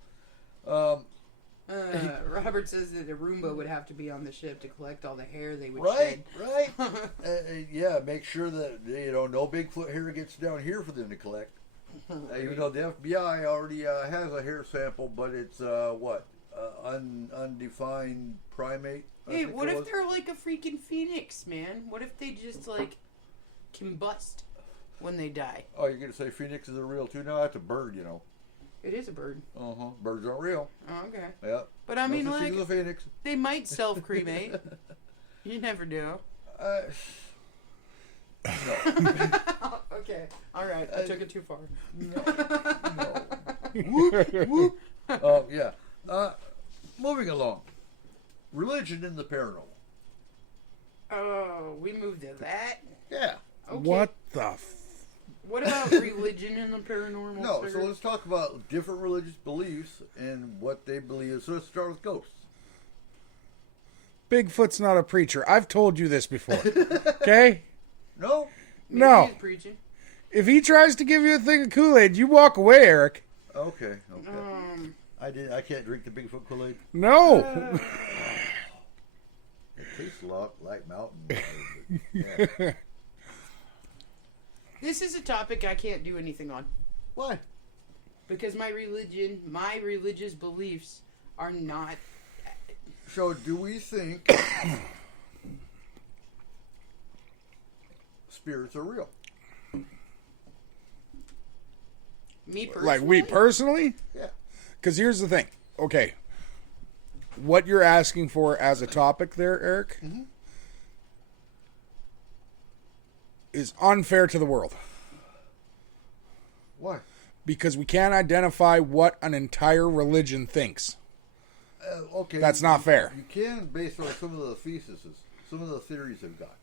Robert says that a Roomba would have to be on the ship to collect all the hair they would Right, shed. right. Yeah, make sure that no Bigfoot hair gets down here for them to collect. Even though the FBI already has a hair sample, but it's undefined primate. Hey, what if they're like a freaking phoenix, man? What if they just like combust when they die? Oh, you're gonna say phoenixes are real too? No, that's a bird, It is a bird. Birds aren't real. Oh, okay. Yeah. But I mean, like, a phoenix. they might self-cremate. You never know. No. Okay. All right. I took it too far. No. Whoop, whoop. Yeah. Moving along. Religion in the paranormal. Oh, we moved to that? Yeah. Okay. What the What about religion in the paranormal? No, sir? so let's talk about different religious beliefs and what they believe. So let's start with ghosts. Bigfoot's not a preacher. I've told you this before. Okay? No? Maybe No. he's preaching. If he tries to give you a thing of Kool-Aid, you walk away, Eric. Okay. I can't drink the Bigfoot Kool-Aid. No. It tastes a lot like mountain water. But, yeah. This is a topic I can't do anything on. Why? Because my religious beliefs are not. So do we think spirits are real? Me personally. Like we personally? Yeah. Because here's the thing. Okay. What you're asking for as a topic there, Eric, is unfair to the world. Why? Because we can't identify what an entire religion thinks. Okay. That's not fair. You can base it on some of the theses, some of the theories they've got.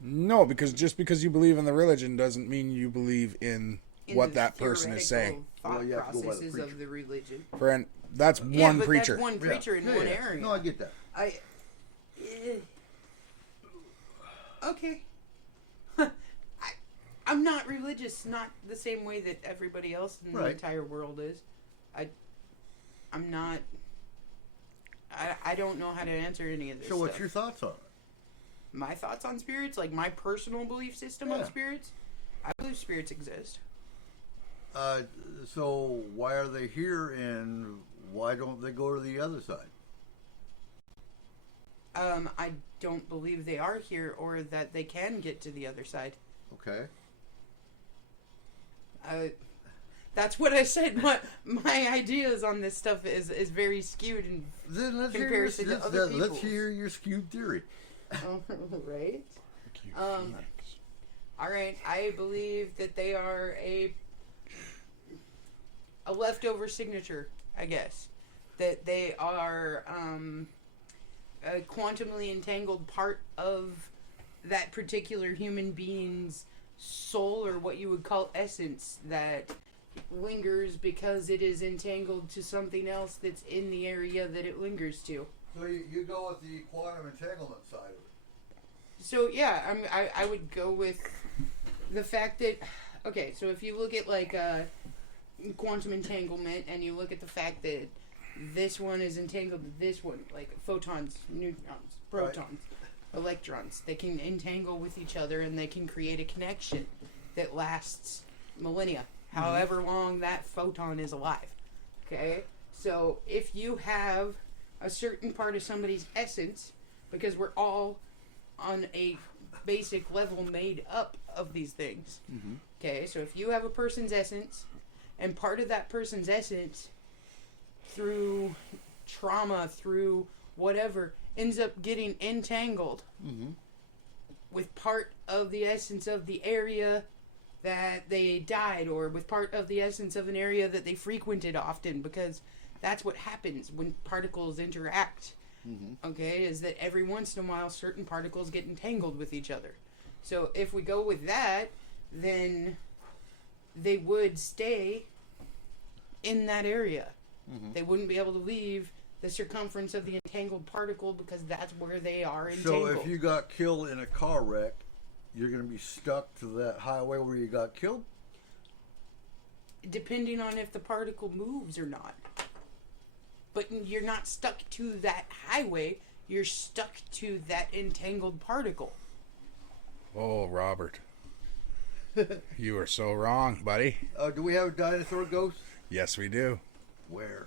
No, because just because you believe in the religion doesn't mean you believe in what the that person is saying. Thought Well, you have to go by the processes preacher. of the religion. Friend, that's Yeah, one but preacher. That's one preacher in one area. No, I get that. Okay. I'm not religious, not the same way that everybody else in the Right. entire world is. I'm not. I don't know how to answer any of this. So what's stuff. your thoughts on it? My thoughts on spirits, like my personal belief system on Yeah. spirits? I believe spirits exist. So why are they here and why don't they go to the other side? I don't believe they are here or that they can get to the other side. Okay. That's what I said. My ideas on this stuff is very skewed in Then let's comparison to other let's people's. hear your skewed theory. Right? All right. I believe that they are a leftover signature, I guess. That they are a quantumly entangled part of that particular human being's soul, or what you would call essence, that lingers because it is entangled to something else that's in the area that it lingers to. So you go with the quantum entanglement side of it. So yeah, I would go with the fact that, okay, so if you look at like quantum entanglement and you look at the fact that this one is entangled to this one, like photons, neutrons, protons, electrons, they can entangle with each other and they can create a connection that lasts millennia, however long that photon is alive. Okay? So if you have a certain part of somebody's essence, because we're all on a basic level made up of these things. Okay, so if you have a person's essence, and part of that person's essence, through trauma, through whatever, ends up getting entangled with part of the essence of the area that they died, or with part of the essence of an area that they frequented often, because that's what happens when particles interact. Okay, is that every once in a while certain particles get entangled with each other. So if we go with that, then they would stay in that area. They wouldn't be able to leave the circumference of the entangled particle because that's where they are So entangled. if you got killed in a car wreck, you're going to be stuck to that highway where you got killed? Depending on if the particle moves or not. But you're not stuck to that highway. You're stuck to that entangled particle. Oh, Robert. You are so wrong, buddy. Do we have a dinosaur ghost? Yes, we do. Where?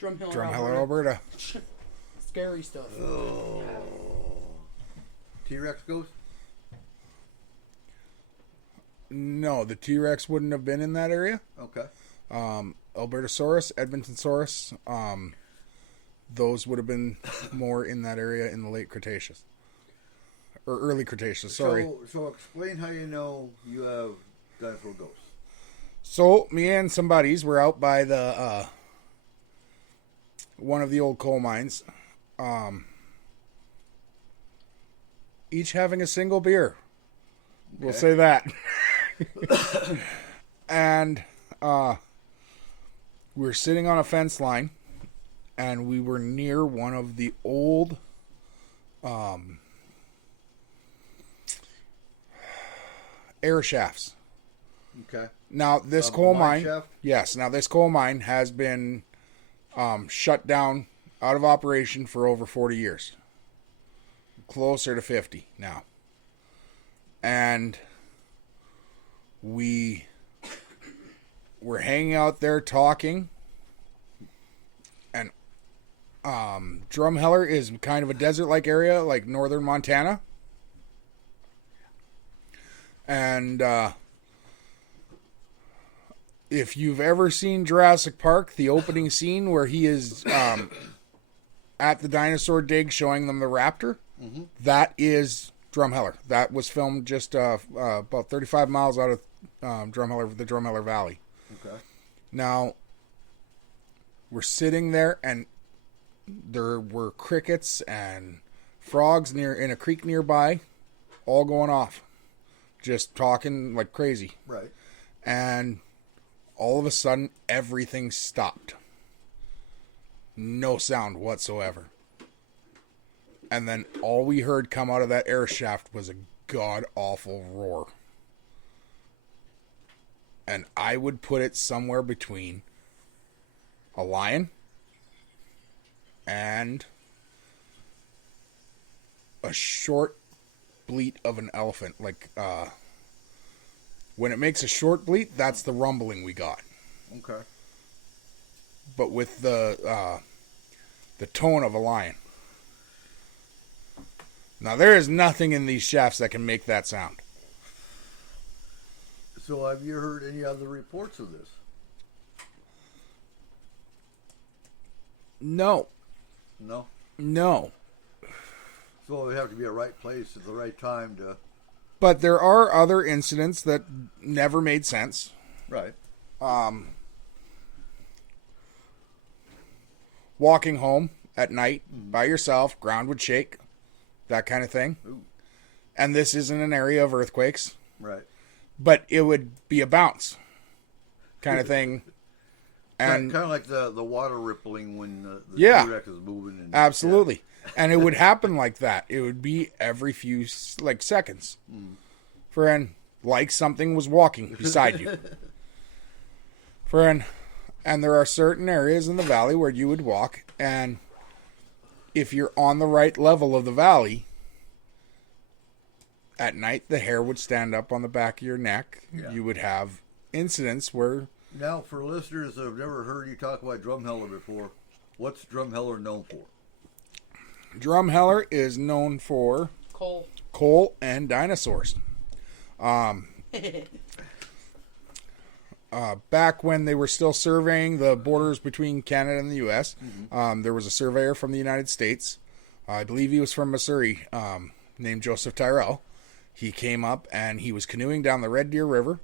Drumheller, Alberta. Scary stuff. Oh. T-Rex ghost? No, the T-Rex wouldn't have been in that area. Okay. Albertosaurus, Edmontonsaurus, those would have been more in that area in the late Cretaceous. Or early Cretaceous, sorry. So explain how you know you have dinosaur ghosts. So, me and some buddies were out by the, one of the old coal mines, each having a single beer. Okay. We'll say that. And, we were sitting on a fence line, and we were near one of the old, air shafts. Okay. Now this coal mine, shaft? yes. Now this coal mine has been shut down, out of operation for over 40 years, closer to 50 now, and we were hanging out there talking. And Drumheller is kind of a desert-like area, like northern Montana, and if you've ever seen Jurassic Park, the opening scene where he is at the dinosaur dig showing them the raptor, that is Drumheller. That was filmed just about 35 miles out of the Drumheller Valley. Okay. Now, we're sitting there, and there were crickets and frogs in a creek nearby, all going off, just talking like crazy. Right. And all of a sudden, everything stopped. No sound whatsoever. And then all we heard come out of that air shaft was a god-awful roar. And I would put it somewhere between a lion and a short bleat of an elephant. Like, when it makes a short bleat, that's the rumbling we got. Okay. But with the tone of a lion. Now, there is nothing in these shafts that can make that sound. So have you heard any other reports of this? No. No? No. So it would have to be a right place at the right time to... But there are other incidents that never made sense. Right. Walking home at night by yourself, ground would shake, that kind of thing. Ooh. And this isn't an area of earthquakes. Right. But it would be a bounce kind of thing. And kind of like the water rippling when the yeah, T-Rex is moving. And, absolutely. Yeah. And it would happen like that. It would be every few seconds. Friend, like something was walking beside you. Friend, and there are certain areas in the valley where you would walk, and if you're on the right level of the valley, at night the hair would stand up on the back of your neck. Yeah. You would have incidents where... Now, for listeners that have never heard you talk about Drumheller before, what's Drumheller known for? Drumheller is known for coal and dinosaurs. Back when they were still surveying the borders between Canada and the U.S., there was a surveyor from the United States. I believe he was from Missouri, named Joseph Tyrrell. He came up and he was canoeing down the Red Deer River,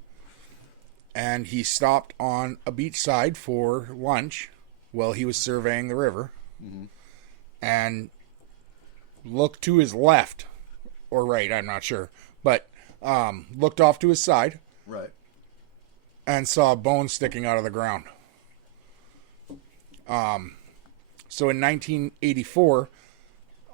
and he stopped on a beach side for lunch while he was surveying the river, and looked to his left or right, I'm not sure, but looked off to his side, right, and saw a bone sticking out of the ground. So in 1984,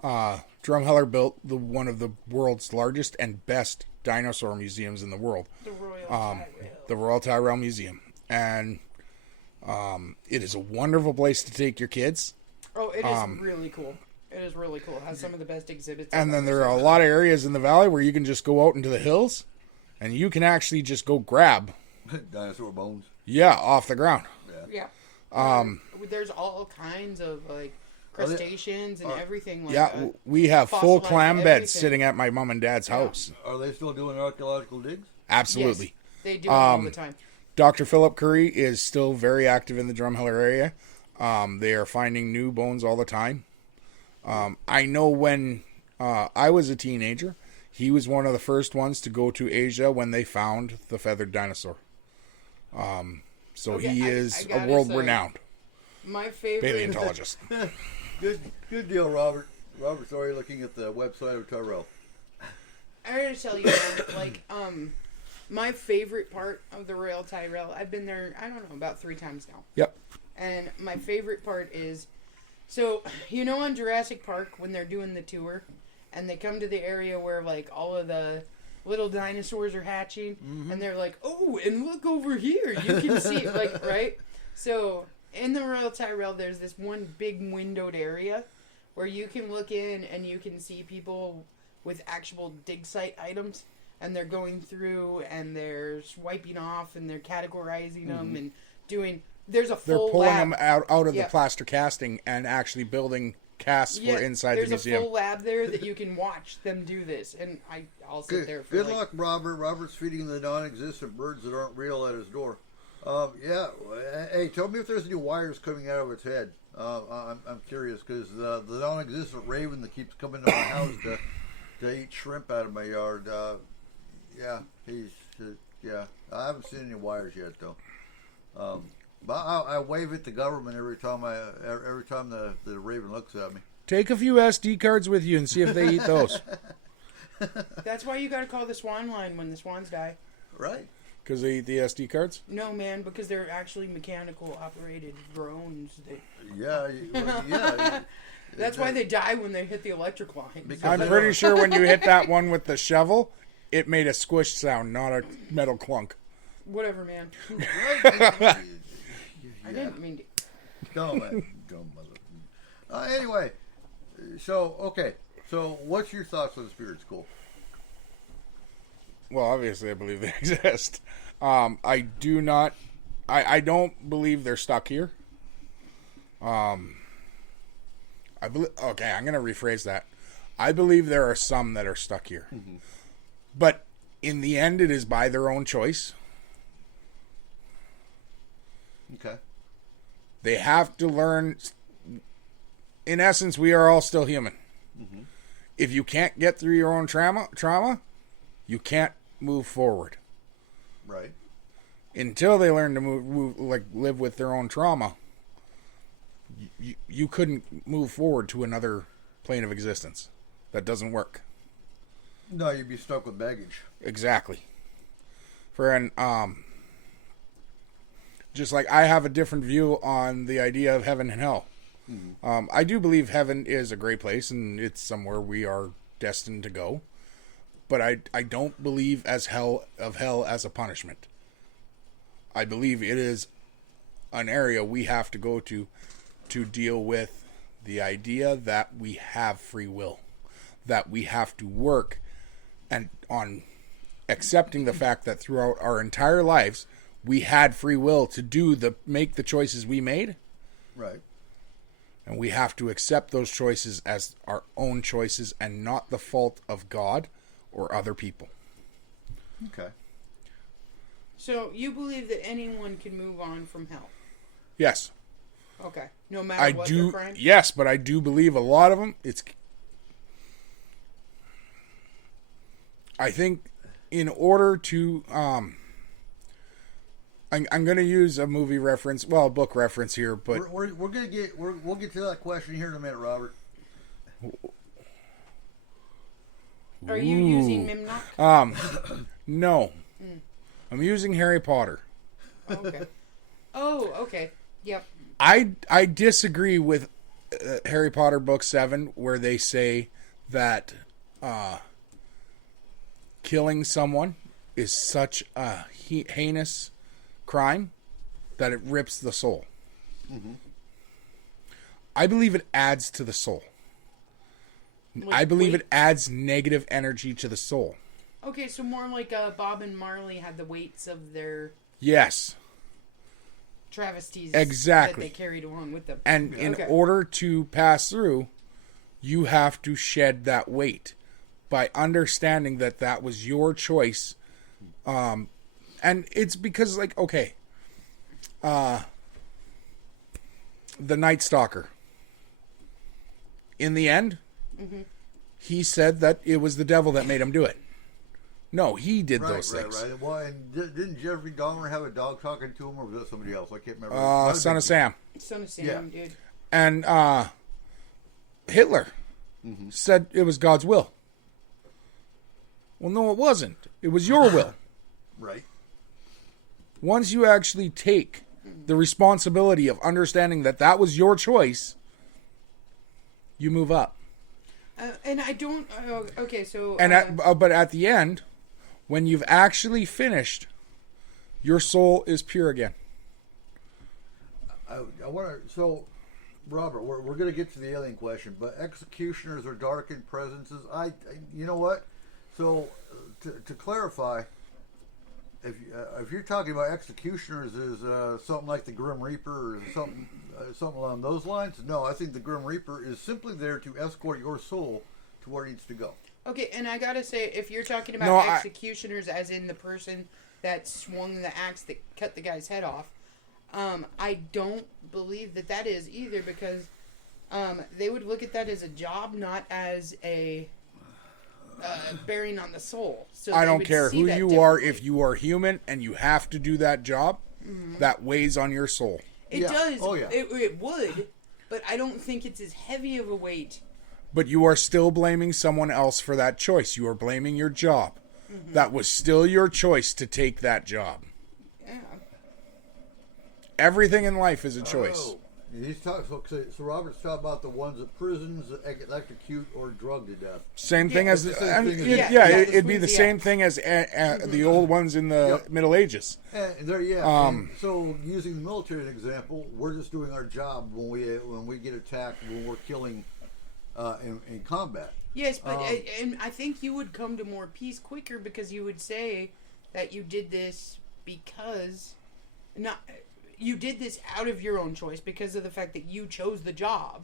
Drumheller built one of the world's largest and best dinosaur museums in the world, The Royal Tyrrell. the Royal Tyrrell Museum. And it is a wonderful place to take your kids. Oh, it is really cool. It is really cool. It has some of the best exhibits. And I've then ever there are a seen. lot of areas in the valley where you can just go out into the hills and you can actually just go grab, Dinosaur bones. off the ground. Yeah. There's all kinds of like crustaceans and everything like Yeah, that. we have full Fossilized clam beds everything. sitting at my mom and dad's house. Are they still doing archaeological digs? Absolutely. Yes, they do it all the time. Dr. Philip Curry is still very active in the Drumheller area. They are finding new bones all the time. I know when I was a teenager, he was one of the first ones to go to Asia when they found the feathered dinosaur. So Okay, he I is a gotta world say, renowned My favorite. paleontologist. Good deal, Robert. Robert's already looking at the website of Tyrrell. I gotta tell you, man, like, my favorite part of the Royal Tyrrell, I've been there, I don't know, about 3 times now. Yep. And my favorite part is, so, you know on Jurassic Park when they're doing the tour, and they come to the area where, like, all of the little dinosaurs are hatching, and they're like, oh, and look over here, you can see, like, right? So, in the Royal Tyrrell, there's this one big windowed area where you can look in and you can see people with actual dig site items, and they're going through and they're swiping off and they're categorizing them and doing. There's a They're full pulling lab. them out of Yeah. the plaster casting and actually building casts for inside the there's museum. a full lab there that you can watch them do this, and I'll sit there for Good like, luck, Robert. Robert's feeding the non-existent birds that aren't real at his door. Yeah. Hey, tell me if there's any wires coming out of its head. I'm curious because the non-existent raven that keeps coming to my house to eat shrimp out of my yard. Yeah, I haven't seen any wires yet though. But I wave at the government every time the raven looks at me. Take a few SD cards with you and see if they eat those. That's why you got to call the swan line when the swans die. Right. Because they eat the SD cards? No, man, because they're actually mechanical operated drones. Yeah. That's why they die when they hit the electric line. Because I'm they pretty don't- sure when you hit that one with the shovel, it made a squish sound, not a metal clunk. Whatever, man. I didn't mean to. Dumb mother. Anyway, so what's your thoughts on the spirit school? Well, obviously, I believe they exist. I do not. I don't believe they're stuck here. I believe. Okay, I'm going to rephrase that. I believe there are some that are stuck here, but in the end, it is by their own choice. Okay. They have to learn. In essence, we are all still human. If you can't get through your own trauma, you can't move forward. Right. Until they learn to live with their own trauma, you couldn't move forward to another plane of existence. That doesn't work. No, you'd be stuck with baggage. Exactly. Just like I have a different view on the idea of heaven and hell. I do believe heaven is a great place and it's somewhere we are destined to go. But I don't believe hell as a punishment. I believe it is an area we have to go to deal with the idea that we have free will, that we have to work and on accepting the fact that throughout our entire lives we had free will to make the choices we made. Right. And we have to accept those choices as our own choices and not the fault of God or other people. Okay. So you believe that anyone can move on from hell? Yes. Okay. No matter what their crime? Yes, but I do believe a lot of them, I think in order to, I'm going to use a movie reference, a book reference here, but we're gonna we'll get to that question here in a minute, Robert. Are you using Mimnock? no. I'm using Harry Potter. Okay. Oh, okay. Yep. I disagree with Harry Potter book 7 where they say that killing someone is such a heinous crime that it rips the soul. I believe it adds to the soul. I believe it adds negative energy to the soul. Okay, so more like Bob and Marley had the weights of their Yes. travesties Exactly. that they carried along with them. And in order to pass through, you have to shed that weight by understanding that that was your choice. And it's because, like, okay, the Night Stalker. In the end, he said that it was the devil that made him do it. No, he did those things. Right. Well, and didn't Jeffrey Dahmer have a dog talking to him, or was that somebody else? I can't remember. Son of Sam. Son of Sam, dude. And Hitler said it was God's will. Well, no, it wasn't. It was your will. Right. Once you actually take the responsibility of understanding that that was your choice, you move up. And I don't. Okay, so. And but at the end, when you've actually finished, your soul is pure again. I want to. So, Robert, we're going to get to the alien question, but executioners are darkened presences. You know what? So, to clarify, if you're talking about executioners as something like the Grim Reaper or something along those lines, no, I think the Grim Reaper is simply there to escort your soul to where it needs to go. Okay, and I gotta say, if you're talking about executioners as in the person that swung the axe that cut the guy's head off, I don't believe that is either, because they would look at that as a job, not as a bearing on the soul. So I don't care who you are. If you are human and you have to do that job, that weighs on your soul. It does. Oh, yeah. It would, but I don't think it's as heavy of a weight. But you are still blaming someone else for that choice. You are blaming your job. That was still your choice to take that job. Yeah. Everything in life is a choice. Oh. He's talking. So Robert's talking about the ones at prisons that electrocute or drug to death. Same thing as it'd be the same thing as the old ones in the Middle Ages. So using the military as an example, we're just doing our job when we get attacked, when we're killing in combat. Yes, but and I think you would come to more peace quicker because you would say that you did this because you did this out of your own choice because of the fact that you chose the job,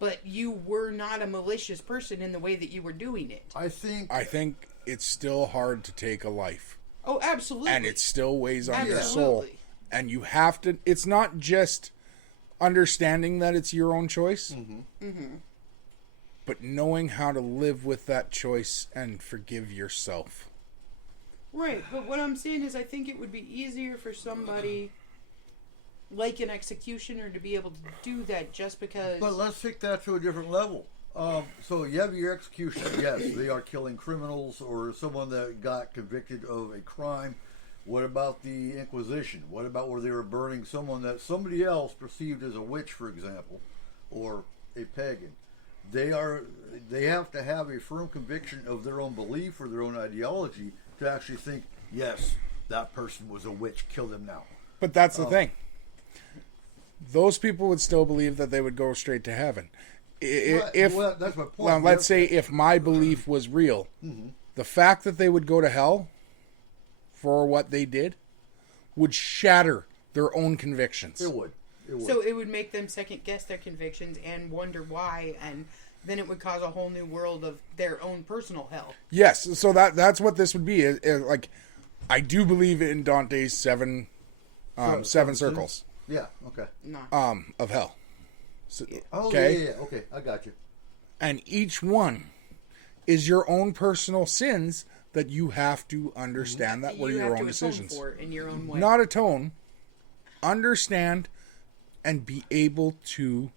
but you were not a malicious person in the way that you were doing it. I think it's still hard to take a life. Oh, absolutely. And it still weighs on your soul. And you have to, it's not just understanding that it's your own choice, but knowing how to live with that choice and forgive yourself. Right, but what I'm saying is I think it would be easier for somebody like an executioner to be able to do that just because... But let's take that to a different level. So you have your executioner. Yes, they are killing criminals or someone that got convicted of a crime. What about the Inquisition? What about where they were burning someone that somebody else perceived as a witch, for example, or a pagan? They have to have a firm conviction of their own belief or their own ideology to actually think, yes, that person was a witch, kill them now. But that's the thing. Those people would still believe that they would go straight to heaven. That's my point. Well, let's say if my belief was real, the fact that they would go to hell for what they did would shatter their own convictions. It would. So it would make them second guess their convictions and wonder why, and then it would cause a whole new world of their own personal hell. Yes, so that's what this would be. Like, I do believe in Dante's seven circles. Yeah. Okay. No. Of hell. So, okay. Yeah. Okay, I got you. And each one is your own personal sins that you have to understand that were your own decisions. You have to atone for in your own way. Not atone. Understand and be able to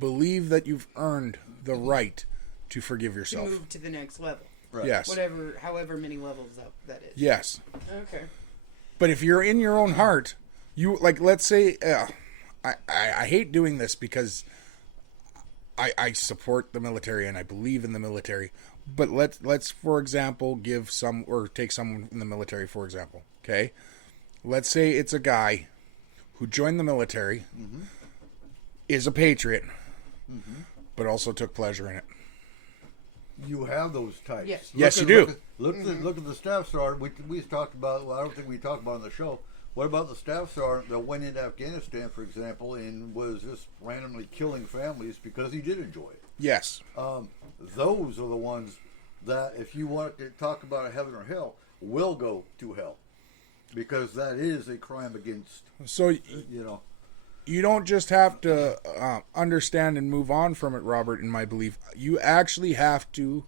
believe that you've earned the right to forgive yourself. To move to the next level. Right. Yes. However many levels that is. Yes. Okay. But if you're in your own heart You like, let's say, I hate doing this because I support the military and I believe in the military. But let's for example take someone in the military for example. Okay, let's say it's a guy who joined the military, is a patriot, but also took pleasure in it. You have those types. Yes. Yes, you do. Look at the staff sergeant. We talked about. Well, I don't think we talked about it on the show. What about the staff sergeant that went into Afghanistan, for example, and was just randomly killing families because he did enjoy it? Yes. Those are the ones that, if you want to talk about a heaven or hell, will go to hell, because that is a crime against. So you don't just have to understand and move on from it, Robert. In my belief, you actually have to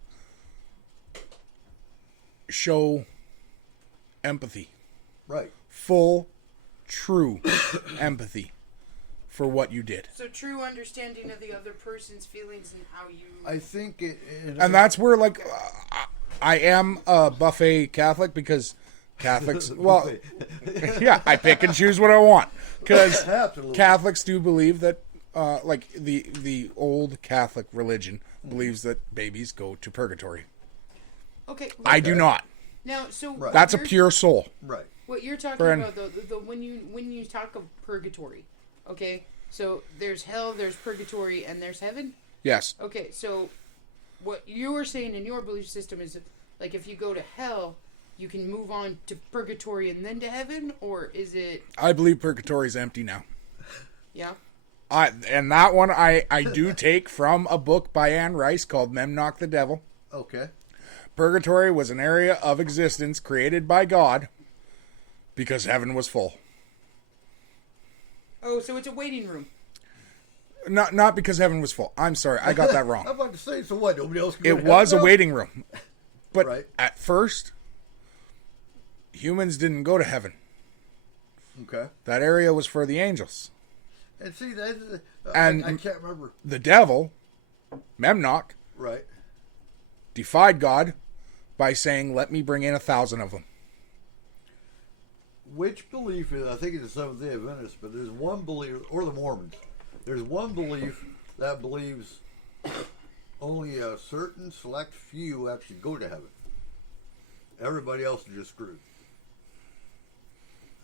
show empathy. Right. Full, true empathy for what you did. So true understanding of the other person's feelings and how you... I think it... And that's where, like, I am a buffet Catholic because Catholics... Well, yeah, I pick and choose what I want. Because Catholics do believe that, like, the old Catholic religion believes that babies go to purgatory. Okay. I do not. Now, so... Right. That's a pure soul. Right. What you're talking Friend. about, though, when you talk of purgatory, okay? So there's hell, there's purgatory, and there's heaven? Yes. Okay, so what you were saying in your belief system is, like, if you go to hell, you can move on to purgatory and then to heaven? Or is it... I believe purgatory is empty now. Yeah? And that one I do take from a book by Anne Rice called Memnoch the Devil. Okay. Purgatory was an area of existence created by God because heaven was full. Oh, so it's a waiting room. Not because heaven was full. I'm sorry, I got that wrong. I'm about to say, so what? Nobody else can go It to was a heaven now? waiting room. But Right. at first, humans didn't go to heaven. Okay. That area was for the angels. And see, that's... And- I can't remember. The devil, Memnoch, Right. defied God by saying, let me bring in 1,000 of them. Which belief is, I think it's the Seventh-day Adventist, but there's one belief, or the Mormons, there's one belief that believes only a certain select few actually go to heaven. Everybody else is just screwed.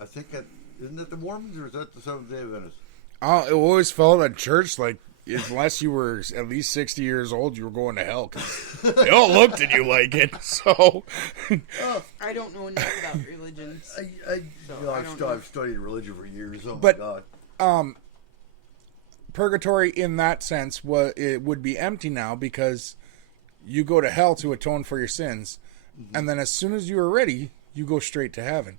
I think that, isn't that the Mormons, or is that the Seventh-day Adventist? I always felt at church like unless you were at least 60 years old, you were going to hell. 'Cause they all looked at you like it. So I don't know enough about religions. I've studied religion for years. Oh But- my God. purgatory, in that sense, it would be empty now because you go to hell to atone for your sins, and then as soon as you are ready, you go straight to heaven.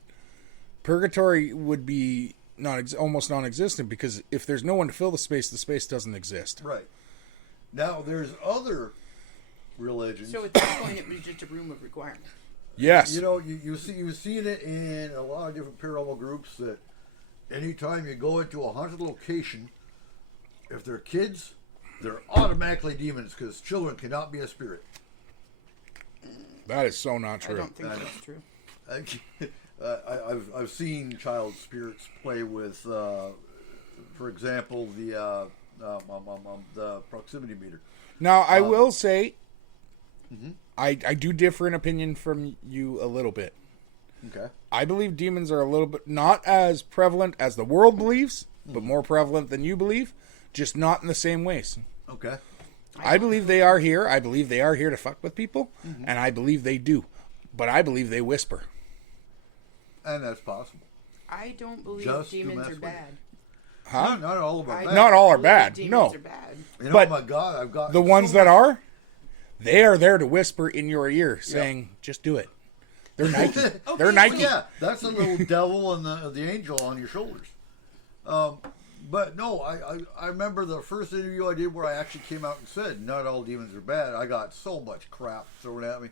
Purgatory would be almost non-existent because if there's no one to fill the space doesn't exist. Right. Now, there's other religions. So at that point, it was just a room of requirement. Yes. You know, you've seen it in a lot of different paranormal groups that anytime you go into a haunted location, if they're kids, they're automatically demons because children cannot be a spirit. That is so not I true. don't think that's true. I've seen child spirits play with, for example, the proximity meter. Now, I will say, I do differ in opinion from you a little bit. Okay. I believe demons are a little bit, not as prevalent as the world believes, but more prevalent than you believe, just not in the same ways. Okay. I believe they are here. I believe they are here to fuck with people, and I believe they do. But I believe they whisper. And that's possible. I don't believe Just to demons mess are with bad. Huh? Not all of them. I bad. Not all are believe bad. Demons No. are bad. You know, but my God, I've got The ones that are, they are there to whisper in your ear, saying, "Just do it." They're Nike. They're Nike. Yeah, that's a little devil and the angel on your shoulders. But no, I remember the first interview I did where I actually came out and said, not all demons are bad. I got so much crap thrown at me.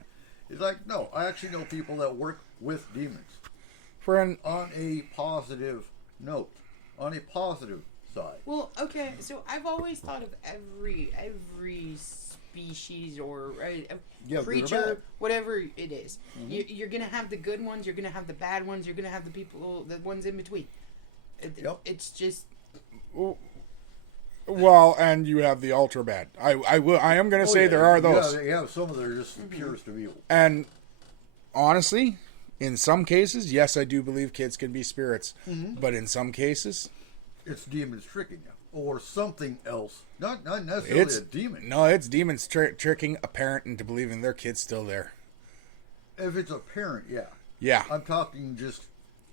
It's like, no, I actually know people that work with demons. Friend, On a positive note. On a positive side. Well, okay, so I've always thought of every species or Yeah, good or creature, bad. whatever it is. You're gonna have the good ones. You're gonna have the bad ones. You're gonna have the ones in between. Yep. It's just Well, and you have the ultra bad. I am going to say there are those. You have some that are just the purest of evil. And honestly, in some cases, yes, I do believe kids can be spirits. But in some cases, it's demons tricking you. Or something else. Not necessarily a demon. No, it's demons tricking a parent into believing their kid's still there. If it's a parent, yeah. Yeah. I'm talking just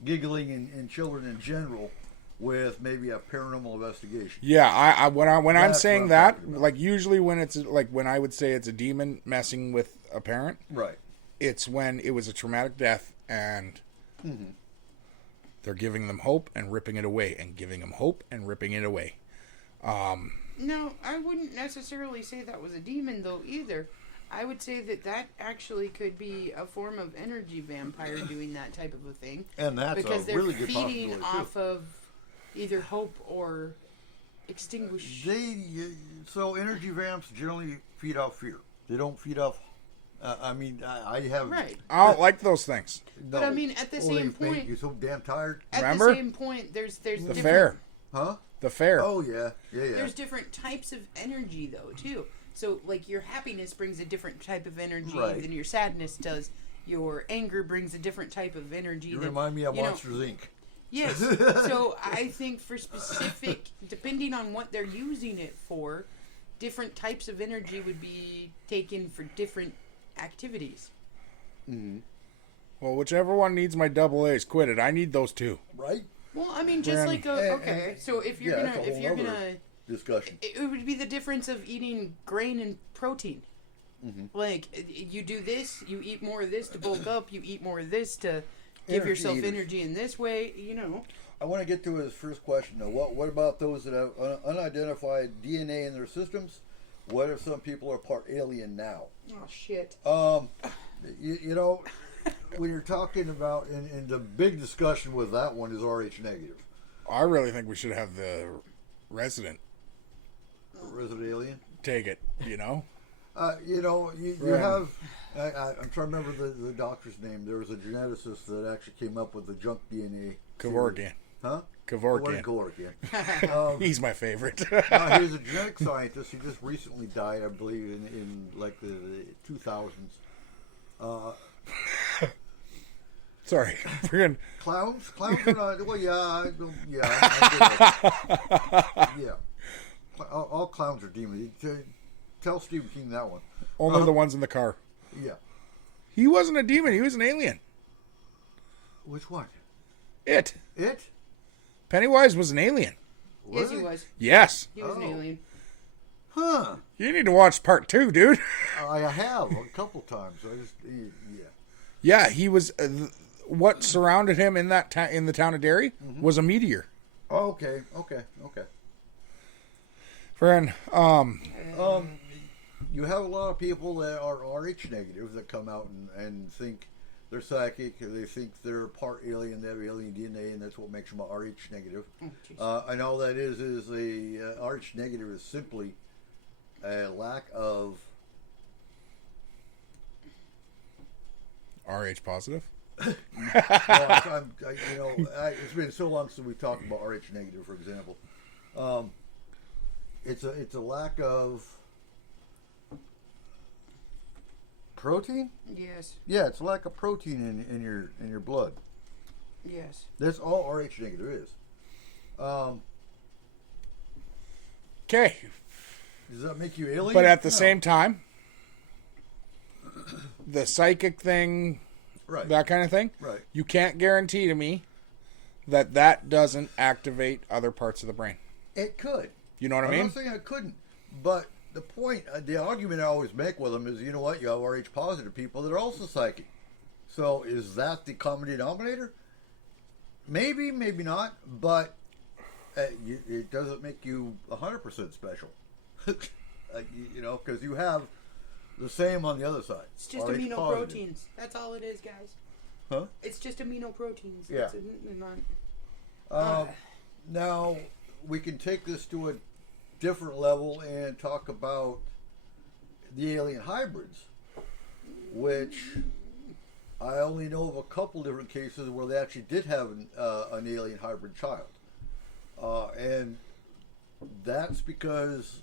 giggling in children in general with maybe a paranormal investigation. Yeah, when I'm That's saying what I'm that, talking about. like usually when it's like when I would say it's a demon messing with a parent, Right. it's when it was a traumatic death and they're giving them hope and ripping it away and giving them hope and ripping it away. no. I wouldn't necessarily say that was a demon though either. I would say that actually could be a form of energy vampire doing that type of a thing. And that's because a they're really good feeding possibility, off too. of either hope or extinguish. So energy vamps generally feed off fear. They don't feed off. I have. Right. I don't like those things. But I mean, at the same they make point- you so damn tired. At Remember? the same point, there's The different, fair. Huh? The fair. Oh yeah. There's different types of energy though too. So like your happiness brings a different type of energy Right. than your sadness does. Your anger brings a different type of energy. You than, remind me of you know- Monsters Inc. Yes. So I think for specific, depending on what they're using it for, different types of energy would be taken for different activities. Well, whichever one needs my double A's, quit it. I need those two. Right? Well, I mean, just Then- like okay. So if you're that's gonna a whole other discussion. it would be the difference of eating grain and protein. Like you do this, you eat more of this to bulk up. You eat more of this to give Energy yourself eaters. energy in this way. You know. I want to get to his first question though. What about those that have unidentified DNA in their systems? What if some people are part alien now? Oh shit. You know, when you're talking about, and the big discussion with that one is RH negative. I really think we should have the resident Resident alien. take it, you know? You Right. have. I'm trying to remember the doctor's name. There was a geneticist that actually came up with the junk DNA. Kevorkian. Huh? Kevorkian. Kevorkian. He's my favorite. He was a genetic scientist. He just recently died, I believe, in like the 2000s. Sorry. Friggin' Clowns are not. Well, I get it. Yeah. All clowns are demons. Tell Stephen King that one. only the ones in the car. Yeah. He wasn't a demon. He was an alien. Which one? It. It? Pennywise was an alien. Yes, he Really? was. Yes. He was an Oh. alien. Huh. You need to watch part 2, dude. I have a couple times. Yeah. Yeah, he was. What surrounded him in that in the town of Derry was a meteor. Okay. Friend, You have a lot of people that are RH negative that come out and think they're psychic, or they think they're part alien, they have alien DNA, and that's what makes them a RH negative. And all that is a RH negative is simply a lack of. RH positive. It's been so long since we've talked about RH negative, for example. It's a lack of protein. Yes. Yeah, it's a lack of protein in your blood. Yes. That's all RH negative is. Okay, Does that make you alien? but at the No. same time, the psychic thing, right, that kind of thing, right. you can't guarantee to me that doesn't activate other parts of the brain. It could. You know what I I'm mean? not saying it couldn't, but the point, the argument I always make with them is, you know what? You have RH positive people that are also psychic. So is that the common denominator? Maybe, maybe not, but it doesn't make you 100% special. Because you have the same on the other side. It's just RH amino positive. proteins. That's all it is, guys. Huh? It's just amino proteins. Yeah. It's not, Now, we can take this to a different level and talk about the alien hybrids, which I only know of a couple different cases where they actually did have an alien hybrid child. And that's because,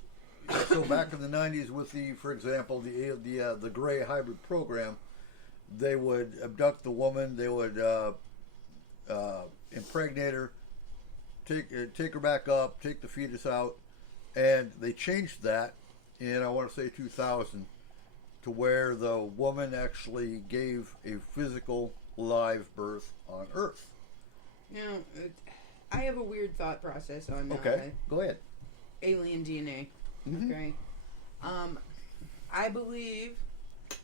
so back in the 90s with for example, the gray hybrid program, they would abduct the woman, they would impregnate her, take her back up, take the fetus out, and they changed that in, I want to say 2000, to where the woman actually gave a physical live birth on Earth. Now, I have a weird thought process on Okay, go ahead. alien DNA. Mm-hmm. Okay. I believe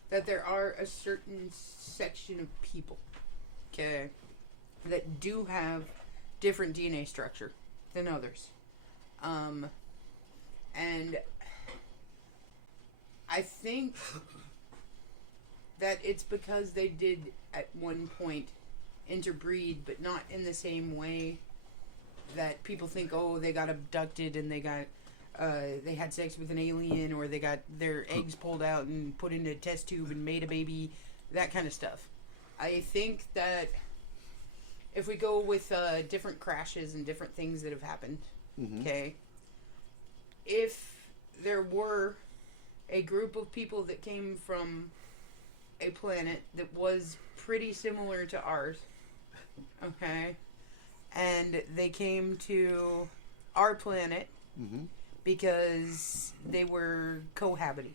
that there are a certain section of people, okay, that do have different DNA structure than others. And I think that it's because they did at one point interbreed, but not in the same way that people think, oh, they got abducted and they had sex with an alien, or they got their eggs pulled out and put into a test tube and made a baby, that kind of stuff. I think that if we go with different crashes and different things that have happened, okay, if there were a group of people that came from a planet that was pretty similar to ours, okay, and they came to our planet because they were cohabiting,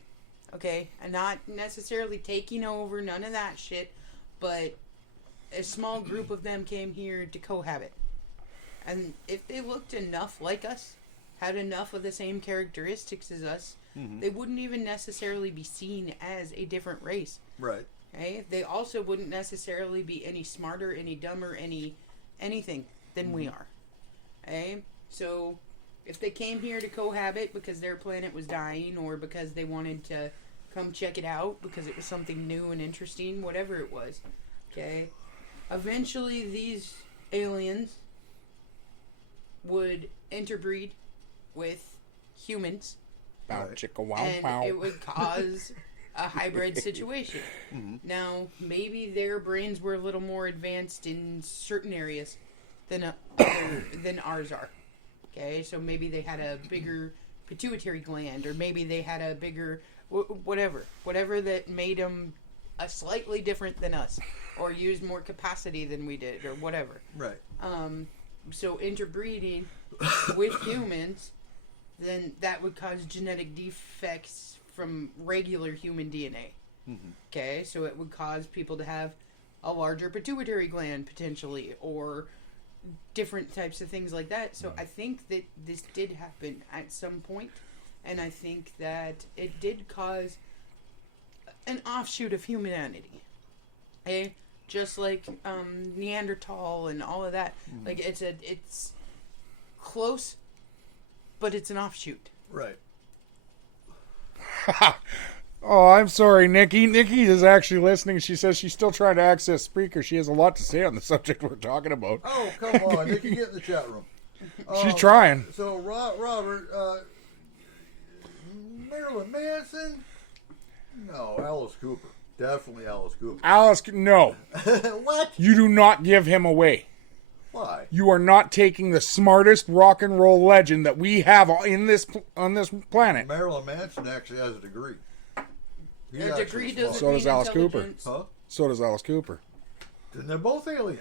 okay, and not necessarily taking over, none of that shit, but a small group of them came here to cohabit. And if they looked enough like us, had enough of the same characteristics as us, they wouldn't even necessarily be seen as a different race. Right. Okay? They also wouldn't necessarily be any smarter, any dumber, anything than we are. Okay? So, if they came here to cohabit because their planet was dying, or because they wanted to come check it out because it was something new and interesting, whatever it was, okay, eventually these aliens would interbreed with humans, Bow, chicka, wow, and wow. it would cause a hybrid situation. Now, maybe their brains were a little more advanced in certain areas than ours are. Okay, so maybe they had a bigger pituitary gland, or maybe they had a bigger whatever that made them a slightly different than us, or used more capacity than we did, or whatever. Right. So interbreeding with humans, then that would cause genetic defects from regular human DNA. Okay, so it would cause people to have a larger pituitary gland potentially, or different types of things like that. So I think that this did happen at some point, and I think that it did cause an offshoot of humanity. Okay, just like Neanderthal and all of that. Like it's close, but it's an offshoot. Right. Oh, I'm sorry, Nikki. Nikki is actually listening. She says she's still trying to access speaker. She has a lot to say on the subject we're talking about. Oh, come on. Nikki, get in the chat room. She's trying. So, Robert, Marilyn Manson? No, Alice Cooper. Definitely Alice Cooper. Alice, no. What? You do not give him away. Why? You are not taking the smartest rock and roll legend that we have on this planet. Marilyn Manson actually has a degree. He's A actually degree smart. doesn't So does mean Alice Cooper. intelligence. Huh? So does Alice Cooper. Then they're both aliens.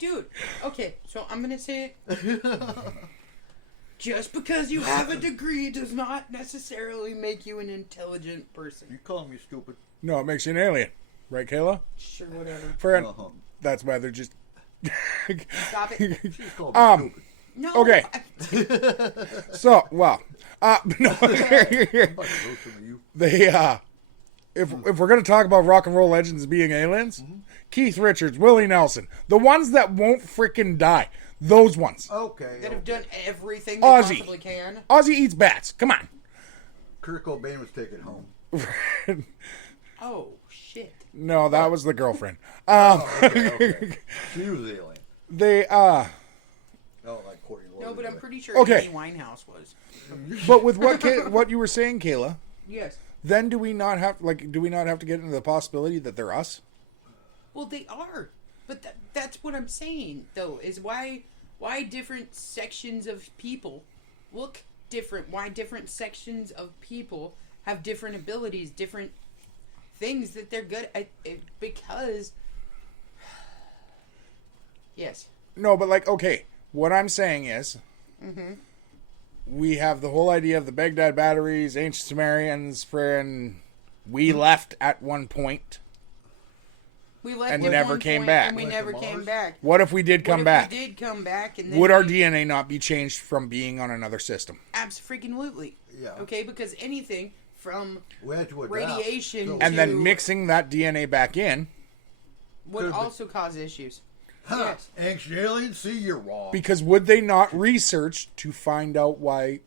Dude, okay, so I'm gonna say it. Just because you have a degree does not necessarily make you an intelligent person. You call me stupid. No, it makes you an alien. Right, Kayla? Sure, whatever. Friend, Uh-huh. that's why they're just... Stop it. She's called me stupid. No. Okay. So, well... no. You. They, if we're going to talk about rock and roll legends being aliens, Keith Richards, Willie Nelson, the ones that won't freaking die, those ones. Okay. That have done everything they Ozzy. possibly can. Ozzy eats bats. Come on. Kurt Cobain was taken home. Oh, shit. No, that was the girlfriend. Okay. She was alien. They, Oh, like Courtney Love. No, but I'm pretty sure Okay. Amy Winehouse was. but with what you were saying, Kayla, Yes. then do we not have to get into the possibility that they're us? Well, they are. But that's what I'm saying, though, is why why different sections of people look different? Why different sections of people have different abilities, different things that they're good at? Because, yes. No, but like, okay, what I'm saying is, we have the whole idea of the Baghdad batteries, ancient Sumerians, and we left at one point. We left And at never one came point back. And we Went never to came Mars? back. What if we did come back? We did come back, and then Would our we- DNA not be changed from being on another system? Absolutely. Yeah. Okay, because anything from We had to adapt. radiation So- And then to- mixing that DNA back in, would Could be. also cause issues. Huh, Yes. ancient aliens, see, you're wrong. because would they not research to find out why?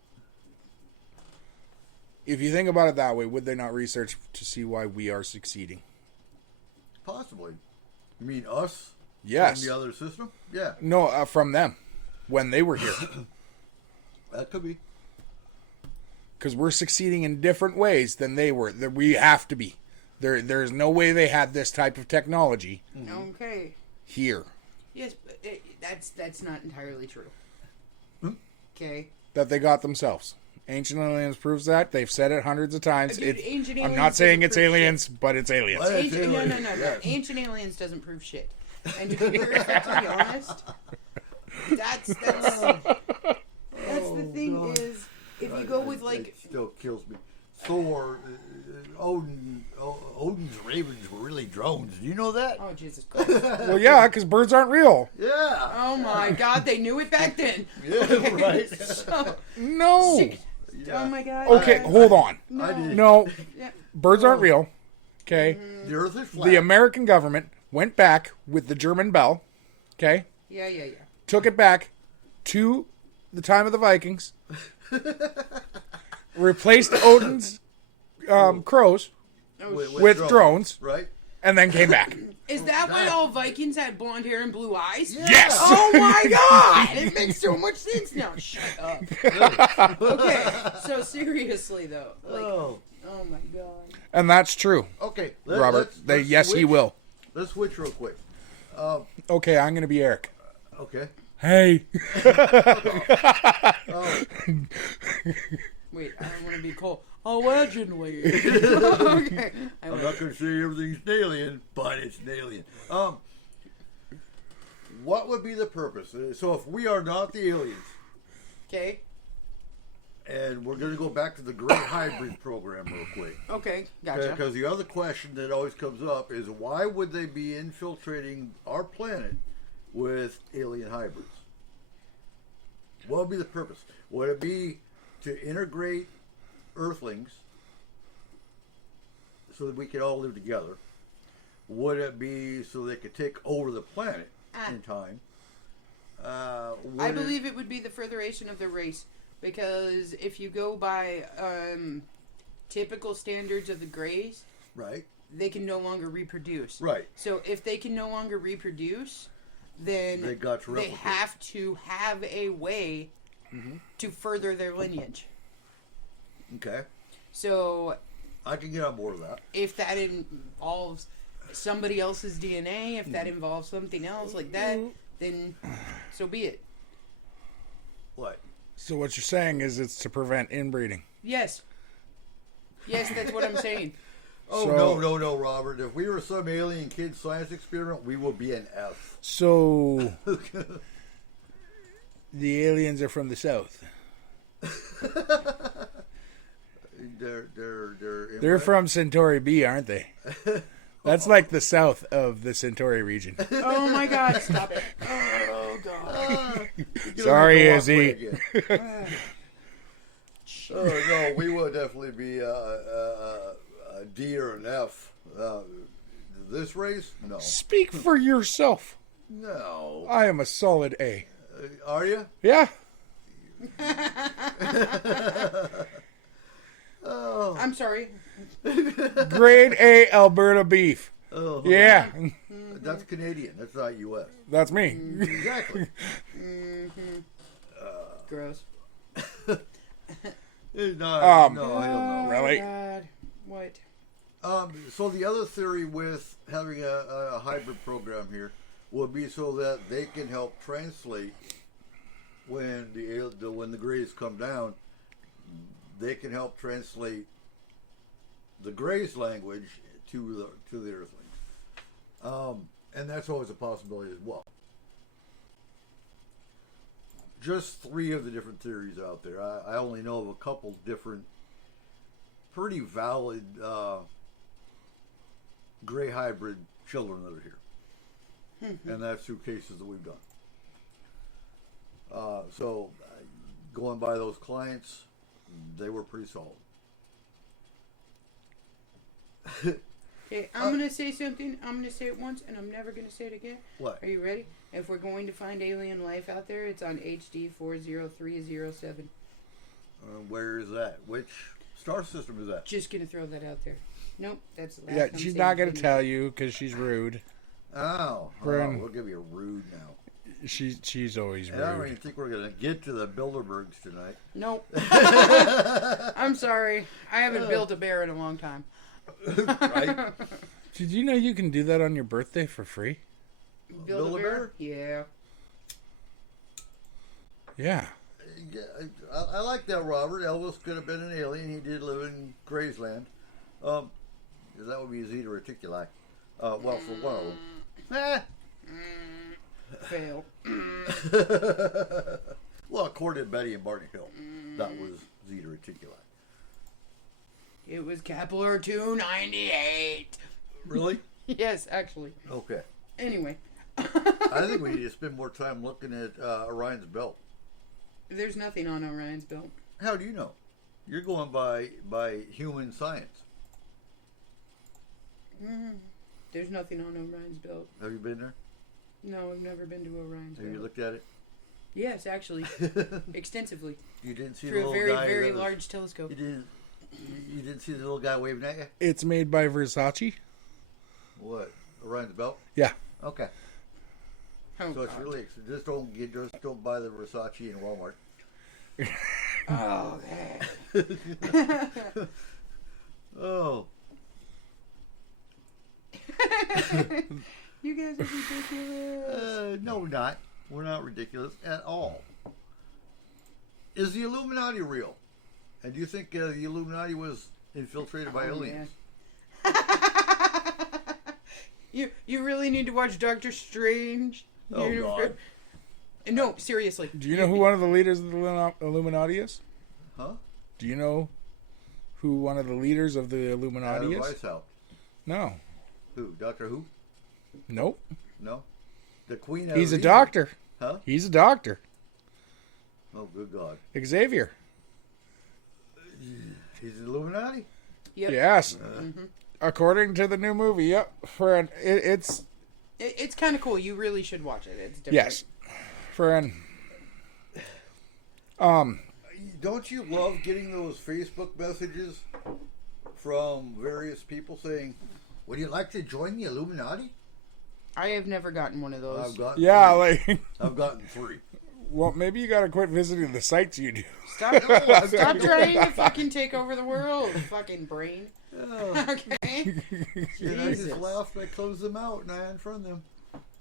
If you think about it that way, would they not research to see why we are succeeding? Possibly. You mean us? Yes. In the other system? Yeah, No, from them when they were here, that could be. because we're succeeding in different ways than they were. That we have to be. There's no way they had this type of technology Okay. here Yes, but that's not entirely true. Okay. that they got themselves. Ancient Aliens proves that. They've said it hundreds of times. Dude, Ancient I'm Aliens not saying doesn't it's prove shit. aliens, but it's aliens. What? Ancient, no. Yes. Ancient Aliens doesn't prove shit. And to be perfectly honest, that's the thing God. is, if you go with like It still kills me. Thor, Odin's ravens were really drones. Do you know that? oh Jesus Christ, Well, yeah, because birds aren't real. Yeah. oh my God, they knew it back then. Yeah, right. So, No. oh my God. Okay, hold on. I did. No, Yeah. birds aren't real. Okay. The Earth is flat. The American government went back with the German bell. Okay. Yeah. Took it back to the time of the Vikings. Replaced Odin's crows with drones, right? and then came back. Is that why all Vikings had blonde hair and blue eyes? Yes. Oh my God! It makes so much sense now. Shut up. Okay, so seriously though, like, Oh. oh my God. And that's true, Okay, Robert. Yes, he will. Let's switch real quick. Okay, I'm going to be Eric. Okay. Hey. Wait, I don't want to be Cole. Allegedly. Okay. I'm not going to say everything's an alien, but it's an alien. What would be the purpose? So if we are not the aliens, Okay. and we're going to go back to the Great Hybrid Program real quick. Okay. Gotcha. Because the other question that always comes up is why would they be infiltrating our planet with alien hybrids? What would be the purpose? Would it be to integrate Earthlings so that we could all live together? Would it be so they could take over the planet in time? I believe it would be the furtheration of the race, because if you go by typical standards of the Greys, Right. they can no longer reproduce. Right. So if they can no longer reproduce, then They got to they replicate. have to have a way to further their lineage. Okay. So I can get on board with that. if that involves somebody else's DNA, if that involves something else like that, then so be it. What? So what you're saying is it's to prevent inbreeding. Yes. Yes, that's what I'm saying. Oh, So- no, Robert. If we were some alien kid science experiment, we will be an F. So the aliens are from the south. They're from Centauri B, aren't they? That's like the south of the Centauri region. Oh my God! Stop it! Oh God! Sorry, Izzy. Oh, no, we would definitely be a D or an F. This race? No. Speak for yourself. No. I am a solid A. Are you? Yeah. I'm sorry. Grade A Alberta beef. Oh, Yeah. That's Canadian. That's not U.S. That's me. Exactly. Gross. No, no, I don't know. Really? Oh God! What? So the other theory with having a hybrid program here would be so that they can help translate when when the Greys come down, they can help translate the Greys' language to the Earthlings, and that's always a possibility as well. Just 3 of the different theories out there. I only know of a couple different, pretty valid Grey hybrid children that are here, and that's 2 cases that we've done. So, going by those clients, they were pretty solid. Okay, I'm going to say something. I'm going to say it once, and I'm never going to say it again. What? Are you ready? If we're going to find alien life out there, it's on HD 40307. Where is that? Which star system is that? Just going to throw that out there. Nope, that's the last Yeah, I'm she's saying not going to opinion. tell you because she's rude. We'll give you a rude now. She's always And I don't rude. even think we're going to get to the Bilderbergs tonight. Nope. I'm sorry. I haven't built a bear in a long time. Right? Did you know you can do that on your birthday for free? Build a bear? Build-A-Bear? Yeah. Yeah. Yeah, I like that, Robert. Elvis could have been an alien. He did live in Graysland. That would be Zeta Reticuli. Well, for one of them. Fail. Well, according to Betty and Barney Hill, that was Zeta Reticuli. It was Kepler 298. Really? Yes, actually. Okay. Anyway. I think we need to spend more time looking at Orion's belt. There's nothing on Orion's belt. How do you know? You're going by human science. There's nothing on Orion's belt. Have you been there? No, I've never been to Orion's Have belt. you looked at it? Yes, actually. Extensively. You didn't see the Through a little very, guy very that was- large telescope. You didn't see the little guy waving at you? It's made by Versace. What? Orion's belt? Yeah. Okay. Oh, So it's God. really just don't buy the Versace in Walmart. Oh, that. Oh. You guys are ridiculous. No, we're not. We're not ridiculous at all. Is the Illuminati real? And do you think the Illuminati was infiltrated by aliens? Man. You really need to watch Doctor Strange. Oh, God. No, seriously. Do you know who one of the leaders of the Illuminati is? Huh? Do you know who one of the leaders of the Illuminati Adam is? Weishaupt. No. Who? Doctor Who? Nope. No. The Queen. He's a Elise? doctor. Huh? He's a doctor. Oh, good God. Xavier. He's the Illuminati? Yep. Yes. According to the new movie, yep. It's It's kind of cool. You really should watch it. It's different. yes. Friend. Don't you love getting those Facebook messages from various people saying, "Would you like to join the Illuminati?" I have never gotten one of those. I've gotten Yeah, 3. like I've gotten 3. well, maybe you got to quit visiting the sites you do. Stop trying to fucking take over the world, fucking brain. Oh. Okay? And I Jesus. just laughed and I closed them out and I unfriended them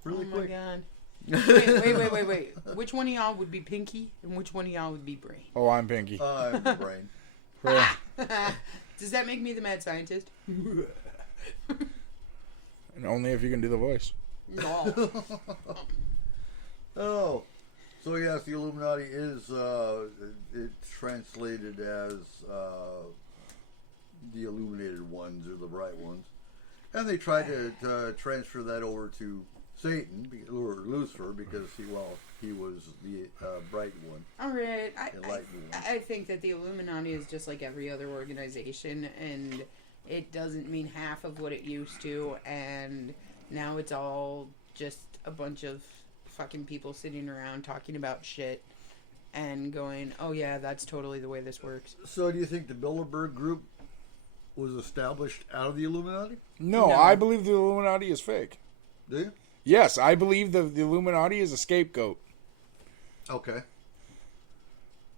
really Oh my quick. God. Wait. Which one of y'all would be Pinky and which one of y'all would be Brain? Oh, I'm Pinky. I'm the brain. Friend. Does that make me the mad scientist? And only if you can do the voice. No. Oh, so yes, the Illuminati is it's translated as the illuminated ones or the bright ones, and they tried to transfer that over to Satan or Lucifer because he was the bright one. All right. Enlightened one. I think that the Illuminati is just like every other organization, and it doesn't mean half of what it used to, and now it's all just a bunch of fucking people sitting around talking about shit and going, oh yeah, that's totally the way this works. So, do you think the Bilderberg group was established out of the Illuminati? No, No. I believe the Illuminati is fake. Do you? Yes, I believe the Illuminati is a scapegoat. Okay.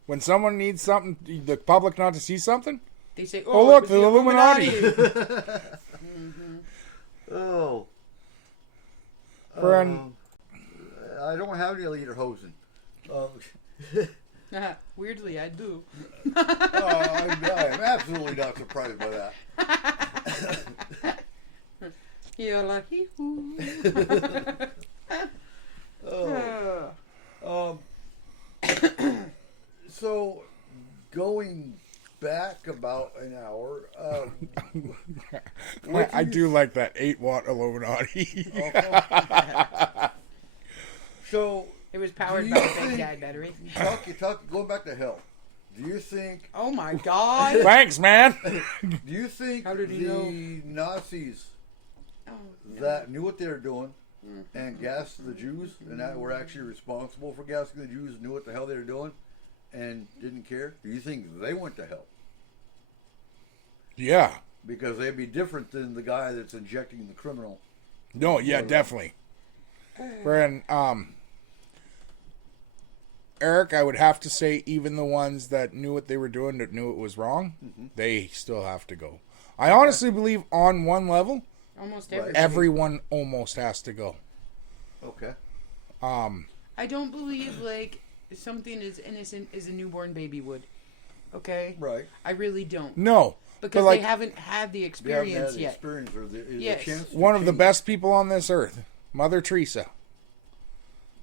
When someone needs something, the public not to see something, They say, Oh, it look, was the Illuminati. Oh. Friend. I don't have any Lederhosen. Weirdly, I do. I am absolutely not surprised by that. You're lucky. So, going back about an hour, I do like that 8-watt Illuminati. So, It was powered Do by you a Big think- Dad battery. going back to hell. Do you think? Oh my God! Thanks, man. Do you think How did he the Nazis Oh, no. that knew what they were doing and gassed the Jews, and that were actually responsible for gassing the Jews, knew what the hell they were doing, and didn't care? Do you think they went to hell? Yeah. Because they'd be different than the guy that's injecting the criminal. No, yeah, definitely. Friend, Eric, I would have to say even the ones that knew what they were doing, that knew it was wrong, they still have to go. I honestly believe on one level, Almost Right. everybody. everyone almost has to go. Okay. I don't believe like something as innocent as a newborn baby would. Okay. Right. I really don't. No. Because but like, they haven't had the They haven't experience had the yet. experience or the Yes. chance to one of the change. best people on this earth, Mother Teresa,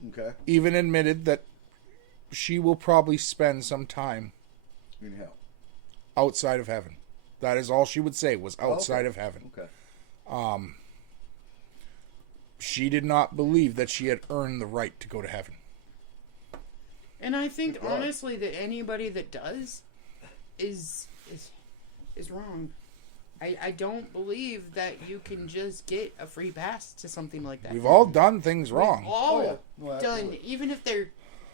Okay. even admitted that she will probably spend some time In hell. outside of heaven. That is all she would say, was outside Okay. of heaven. Okay. She did not believe that she had earned the right to go to heaven. And I think God. honestly that anybody that does is wrong. I don't believe that you can just get a free pass to something like that. We've all done things wrong. We've all Oh, yeah. No, done, absolutely. even if they're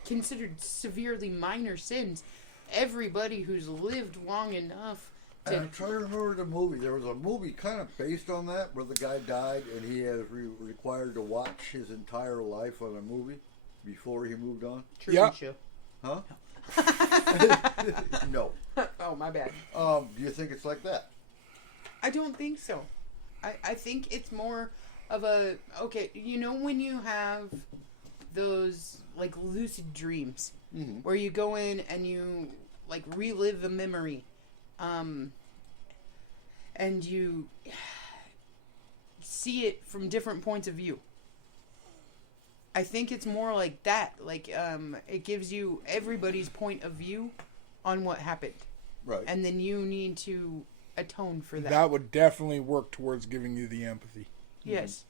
considered severely minor sins. Everybody who's lived long enough And to I'm trying to remember the movie. There was a movie kind of based on that where the guy died and he was required to watch his entire life on a movie before he moved on. Truman Yeah. Show. Huh? No. Oh, my bad. Do you think it's like that? I don't think so. I think it's more of a, okay, you know when you have those, like, lucid dreams, where you go in and you, like, relive a memory, and you see it from different points of view. I think it's more like that. Like, it gives you everybody's point of view on what happened. Right. And then you need to atone for that. That would definitely work towards giving you the empathy. Yes.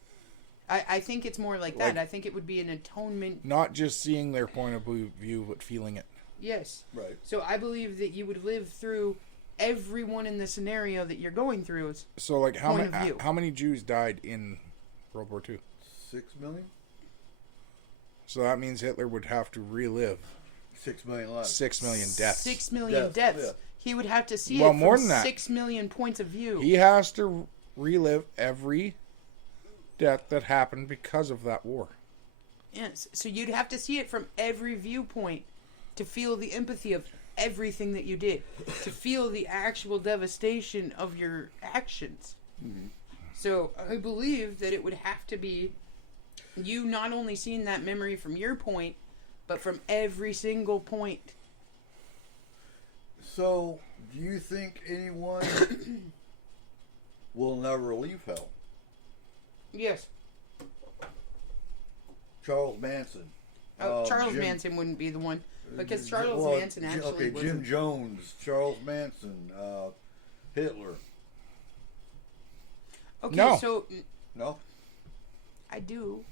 I think it's more like that. I think it would be an atonement. Not just seeing their point of view, but feeling it. Yes. Right. So I believe that you would live through everyone in the scenario that you're going through. So, like, Point of view. how many Jews died in World War II? 6 million? So that means Hitler would have to relive 6 million lives. 6 million deaths. 6 million Deaths, deaths. yeah. He would have to see Well, it more from than that. 6 million points of view. He has to relive every death that happened because of that war. Yes. So you'd have to see it from every viewpoint to feel the empathy of everything that you did, to feel the actual devastation of your actions. So I believe that it would have to be you not only seeing that memory from your point, but from every single point. So, do you think anyone will never leave hell? Yes. Charles Manson. Charles Jim- Manson wouldn't be the one, because Charles well, Manson actually okay, was. Jim Jones, Charles Manson, Hitler. Okay, No. so No? I do.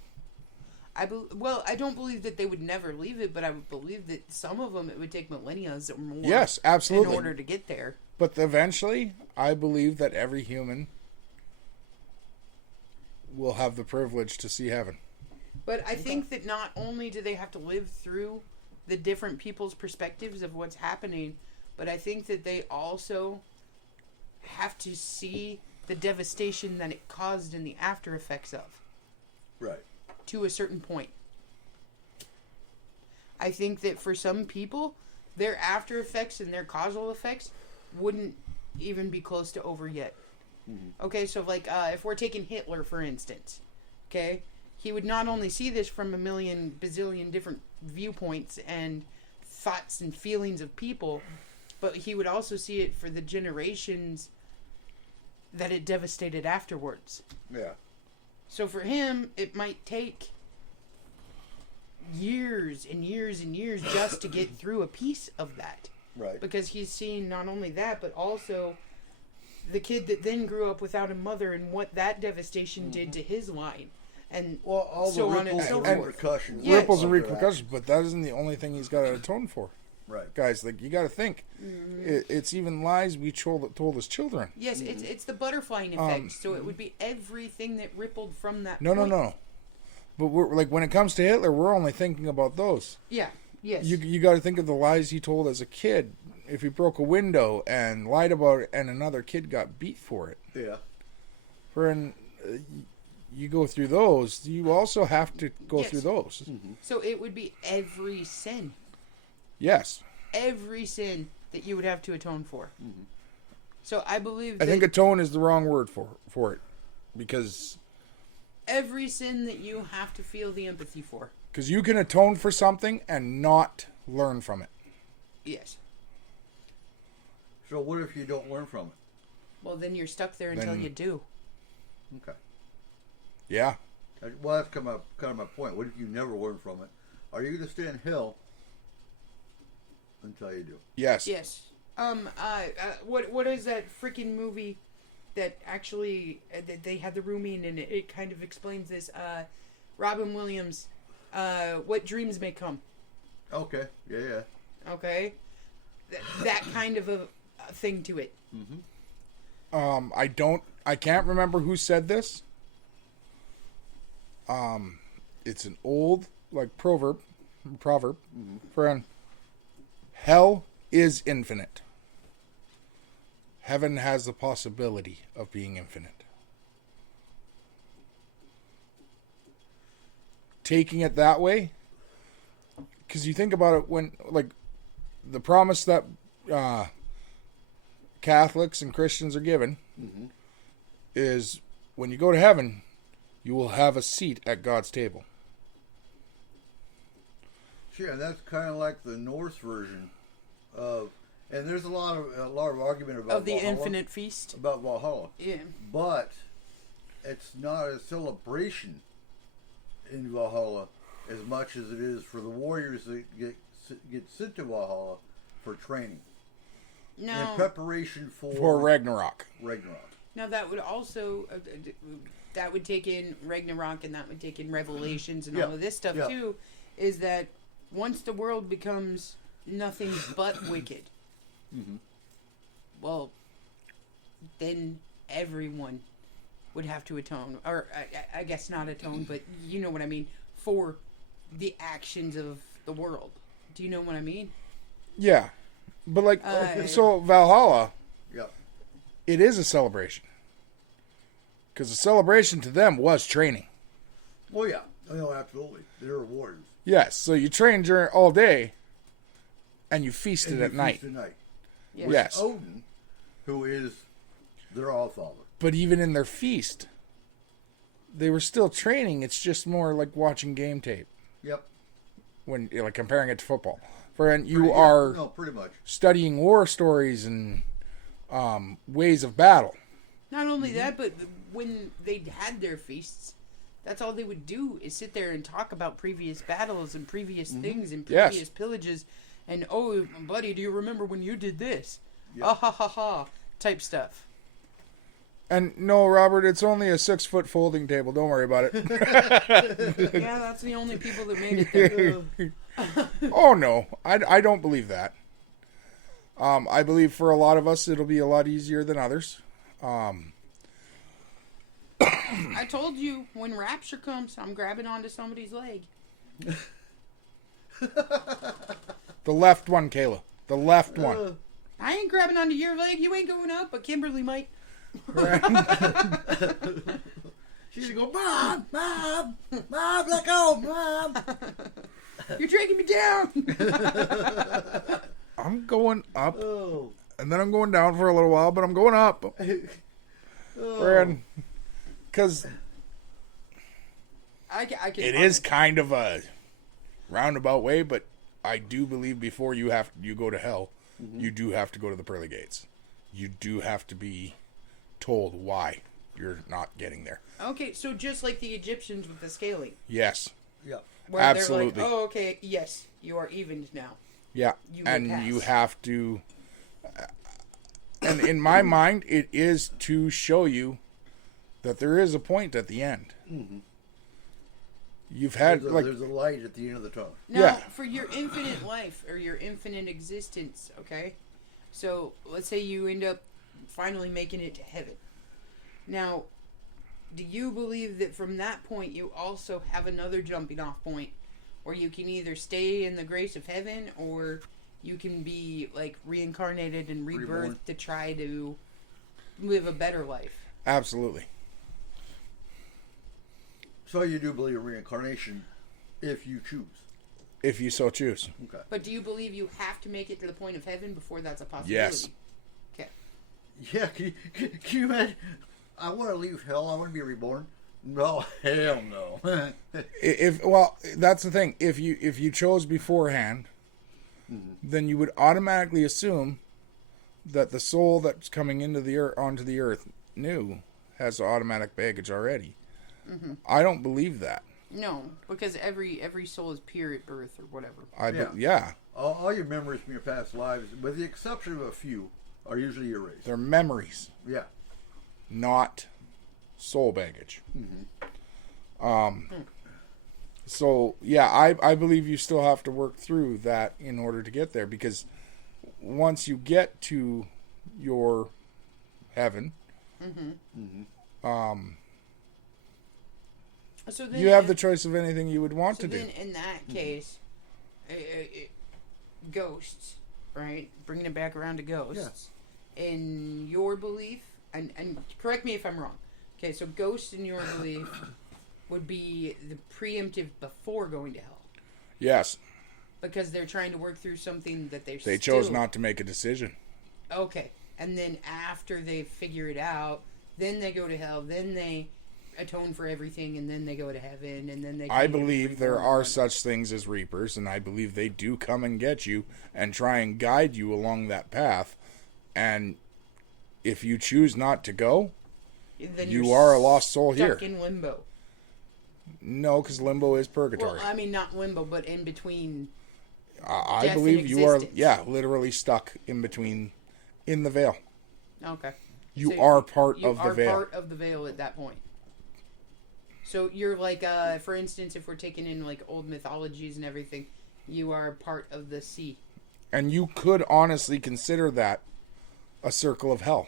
Well, I don't believe that they would never leave it, but I would believe that some of them it would take millennia or more. Yes, absolutely. In order to get there. But eventually, I believe that every human will have the privilege to see heaven. But I think that not only do they have to live through the different people's perspectives of what's happening, but I think that they also have to see the devastation that it caused in the after effects of, Right. to a certain point. I think that for some people, their after effects and their causal effects wouldn't even be close to over yet. Okay, so like if we're taking Hitler for instance, okay, he would not only see this from a million bazillion different viewpoints and thoughts and feelings of people, but he would also see it for the generations that it devastated afterwards. Yeah. So for him, it might take years and years and years just to get through a piece of that. Right. Because he's seeing not only that, but also the kid that then grew up without a mother and what that devastation did to his line. And Well, all so the on and ripples so and forth. repercussions. Yes. Ripples and of their repercussions, but that isn't the only thing he's got to atone for. Right. Guys, like, you got to think. It's even lies we told his children. yes, it's the butterflying effect. So it would be everything that rippled from that No, point. no. But we're like, when it comes to Hitler, we're only thinking about those. Yeah, yes. You got to think of the lies he told as a kid. If he broke a window and lied about it, and another kid got beat for it. Yeah. You go through those. You also have to go Yes. through those. So it would be every sin. Yes, Every sin that you would have to atone for. So I believe I that think atone is the wrong word for it, because every sin that you have to feel the empathy for. you can atone for something and not learn from it. Yes. So what if you don't learn from it? Well, then you're stuck there until Then- you do. Okay. Yeah, Well, that's kind of my point. What if you never learn from it? Are you going to stand hill until you do? yes. Yes. What is that freaking movie that actually that they had the rooming and it kind of explains this? Robin Williams. What dreams may come. Okay. Yeah. Okay. That kind of a thing to it. I can't remember who said this. It's an old proverb. Friend, hell is infinite. Heaven has the possibility of being infinite. Taking it that way, because you think about it, when the promise that Catholics and Christians are given is, when you go to heaven, you will have a seat at God's table. Sure, and that's kind of like the Norse version of, and there's a lot of argument about Of the Valhalla, infinite feast. about Valhalla, Yeah. but it's not a celebration in Valhalla as much as it is for the warriors that get sent to Valhalla for training in No. preparation For Ragnarok. Ragnarok. Now that would also that would take in Ragnarok and that would take in Revelations and Yeah. all of this stuff Yeah. too. Is that once the world becomes nothing but wicked, well, then everyone would have to atone, or I guess not atone, but you know what I mean, for the actions of the world. Do you know what I mean? Yeah. But so Valhalla, Yep. it is a celebration. Because the celebration to them was training. Oh yeah. No, absolutely. They're warriors. Yes, so you train during all day, and you feasted And at you night. feast at night. Yes. Yes. Odin, who is their allfather. But even in their feast, they were still training. It's just more like watching game tape Yep. when comparing it to football. For you Yeah, are no, pretty much. studying war stories and ways of battle. Not only that, but when they had their feasts, that's all they would do is sit there and talk about previous battles and previous things and Yes. previous pillages. And, oh, buddy, do you remember when you did this? Yeah. Ah ha ha ha type stuff. And no, Robert, it's only a 6-foot folding table. Don't worry about it. Yeah, that's the only people that made it there. Oh no, I don't believe that. I believe for a lot of us it'll be a lot easier than others. I told you, when rapture comes, I'm grabbing onto somebody's leg. The left one, Kayla. The left one. I ain't grabbing onto your leg. You ain't going up, but Kimberly might. She's gonna go, Mom, let go, Mom. You're dragging me down. I'm going up, Oh, and then I'm going down for a little while, but I'm going up. Because I can. it is kind of a roundabout way, but I do believe before you go to hell, you do have to go to the pearly gates. You do have to be told why you're not getting there. Okay, so just like the Egyptians with the scaling. Yes. Yeah. Where Absolutely. they're like, oh, okay, yes, you are evened now. Yeah. You may And pass. you have to... And in my mind, it is to show you that there is a point at the end. Mm-hmm. You've had, There's a light at the end of the tunnel. Now, Yeah. for your infinite life or your infinite existence, okay? So, let's say you end up finally making it to heaven. Now, do you believe that from that point you also have another jumping off point where you can either stay in the grace of heaven or you can be, like, reincarnated and rebirthed Reborn. to try to live a better life? Absolutely. So you do believe in reincarnation if you choose. If you so choose. Okay. But do you believe you have to make it to the point of heaven before that's a possibility? Yes. Okay. Yeah, can you imagine? I want to leave hell. I want to be reborn. No, hell no. Well, that's the thing. If you chose beforehand, then you would automatically assume that the soul that's coming into the onto the earth new has automatic baggage already. I don't believe that. No, because every soul is pure at birth or whatever. Yeah. All your memories from your past lives, with the exception of a few, are usually erased. They're memories, Yeah. not soul baggage. So yeah, I believe you still have to work through that in order to get there, because once you get to your heaven, So then, you have the choice of anything you would want so to do. then in that case, ghosts, right? Bringing it back around to ghosts. In your belief, and correct me if I'm wrong. Okay, so ghosts in your belief would be the preemptive before going to hell. Yes, Because they're trying to work through something that they chose not to make a decision. Okay. And then after they figure it out, then they go to hell, then they atone for everything, and then they go to heaven, and then they... I believe there are such things as reapers, and I believe they do come and get you and try and guide you along that path. And if you choose not to go, Then you you're are a lost soul here. stuck in limbo. No, because limbo is purgatory. Well, I mean, not limbo, but in between... I death believe and you are, existence. literally stuck in between, in the veil. Okay. You So are part you of the are veil. part of the veil at that point. So you're like, for instance, if we're taking in like old mythologies and everything, you are part of the sea. And you could honestly consider that a circle of hell.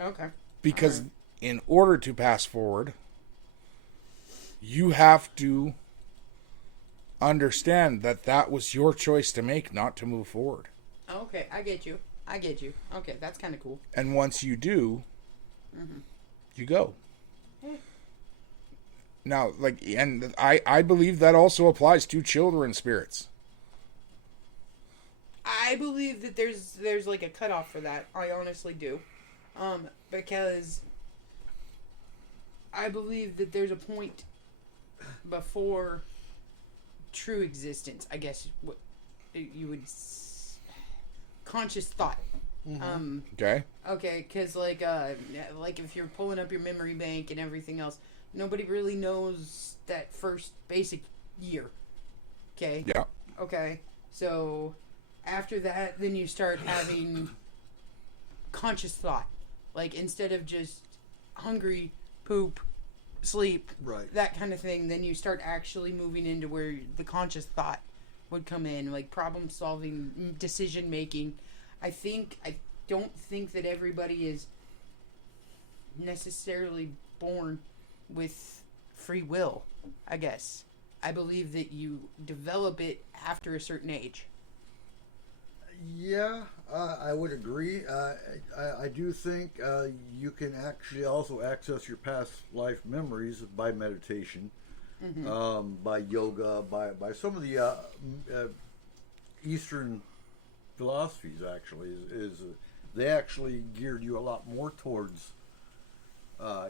Okay. Because in order to pass forward, you have to understand that that was your choice to make, not to move forward. Okay, I get you. Okay, that's kind of cool. And once you do, you go. Now, like, and I believe that also applies to children spirits. I believe that there's like a cutoff for that. I honestly do, because I believe that there's a point before true existence. I guess what you would conscious thought. Okay? Okay, because like if you're pulling up your memory bank and everything else, nobody really knows that first basic year. Okay. Yeah. Okay. So after that, then you start having conscious thought. Like instead of just hungry, poop, sleep, Right. that kind of thing, then you start actually moving into where the conscious thought would come in, like problem solving, decision making. I don't think that everybody is necessarily born with free will, I guess. I believe that you develop it after a certain age. Yeah, I would agree. I do think you can actually also access your past life memories by meditation, by yoga, by some of the Eastern philosophies. Actually, is they actually geared you a lot more towards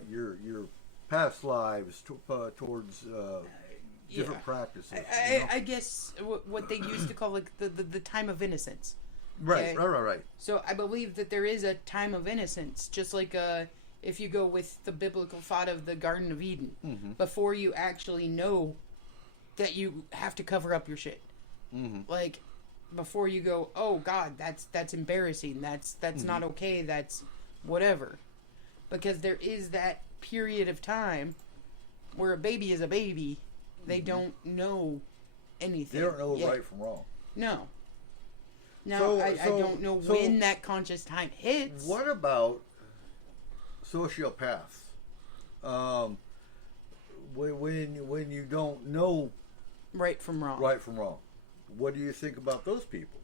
your past lives, towards different practices. I guess what they used to call like the time of innocence. Right, Okay? right. So I believe that there is a time of innocence, just like if you go with the biblical thought of the Garden of Eden, before you actually know that you have to cover up your shit. Like before you go, oh God, that's embarrassing. That's not okay. That's whatever, because there is that period of time where a baby is a baby. They don't know anything. They don't know yet. right from wrong. No. Now, So- I so- don't know so when that conscious time hits. What about sociopaths? When you don't know Right from wrong. right from wrong, what do you think about those people?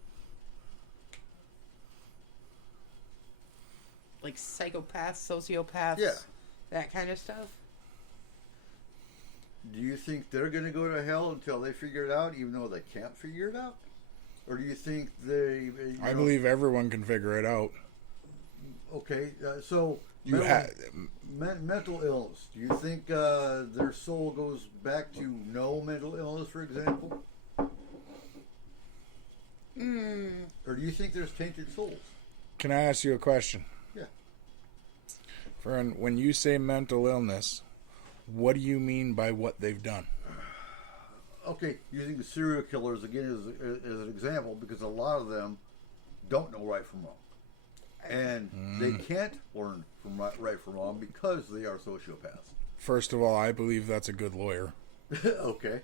Like psychopaths, sociopaths, Yeah. that kind of stuff. Do you think they're going to go to hell until they figure it out, even though they can't figure it out? Or do you think they... I believe everyone can figure it out. Okay, so... You mental illness. Do you think their soul goes back to no mental illness, for example? Or do you think there's tainted souls? Can I ask you a question? Yeah. Friend, when you say mental illness, what do you mean by what they've done? Okay, using the serial killers again as an example, because a lot of them don't know right from wrong. And they can't learn from right from wrong because they are sociopaths. First of all, I believe that's a good lawyer. Okay.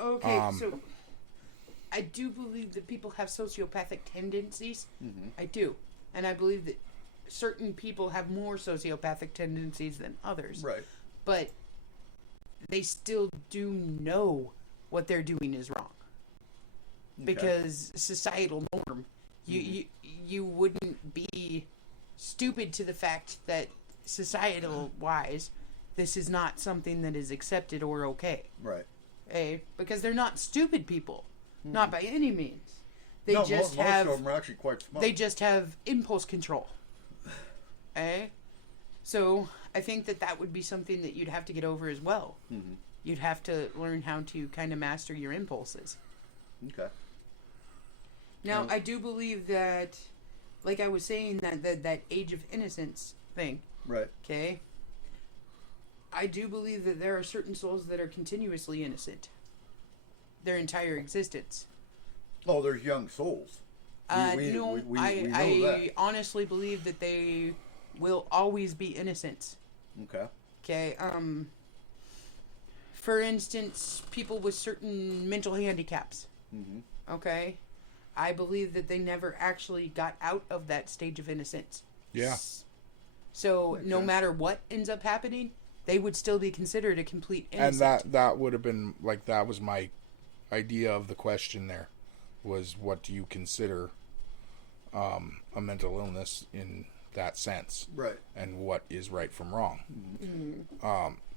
Okay, so I do believe that people have sociopathic tendencies. I do. And I believe that certain people have more sociopathic tendencies than others. Right. But they still do know what they're doing is wrong. Because societal norm, you wouldn't be stupid to the fact that societal wise, this is not something that is accepted or okay. Right. Because they're not stupid people, not by any means. They No, just most have of them are actually quite smart. they just have impulse control. So I think that would be something that you'd have to get over as well. You'd have to learn how to kind of master your impulses. Okay. Now, I do believe that, like I was saying, that age of innocence thing, Right. okay? I do believe that there are certain souls that are continuously innocent. Their entire existence. Oh, there's young souls. We know I that. honestly believe that they will always be innocent. Okay. Okay, for instance, people with certain mental handicaps. Okay? I believe that they never actually got out of that stage of innocence. Yeah. So no matter what ends up happening, they would still be considered a complete innocent. And that would have been, like, that was my idea of the question there, was what do you consider a mental illness in that sense? Right. And what is right from wrong?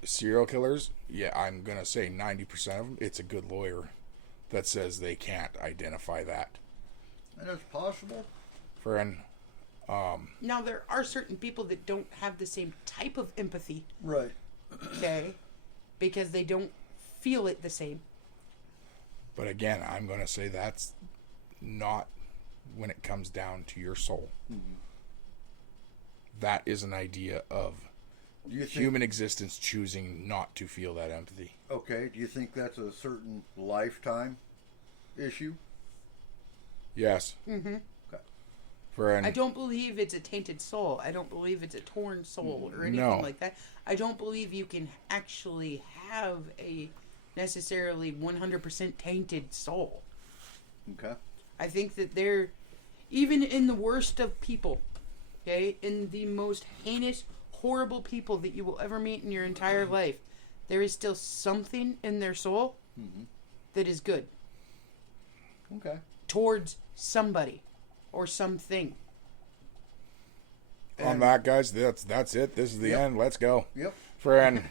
Serial killers, yeah, I'm going to say 90% of them, it's a good lawyer that says they can't identify that. And it's possible. Friend, Now, there are certain people that don't have the same type of empathy, Right. okay? Because they don't feel it the same. but again, I'm going to say that's not when it comes down to your soul. That is an idea of Do you think, human existence choosing not to feel that empathy. Okay. Do you think that's a certain lifetime issue? Yes. Mm-hmm. Okay. Friend, I don't believe it's a tainted soul. I don't believe it's a torn soul or anything No. like that. I don't believe you can actually have a necessarily 100% tainted soul. Okay. I think that they're, even in the worst of people, okay, in the most heinous, horrible people that you will ever meet in your entire life, there is still something in their soul that is good Okay. towards somebody or something. on that, guys, that's it. This is the end. Let's go. Yep. Friend,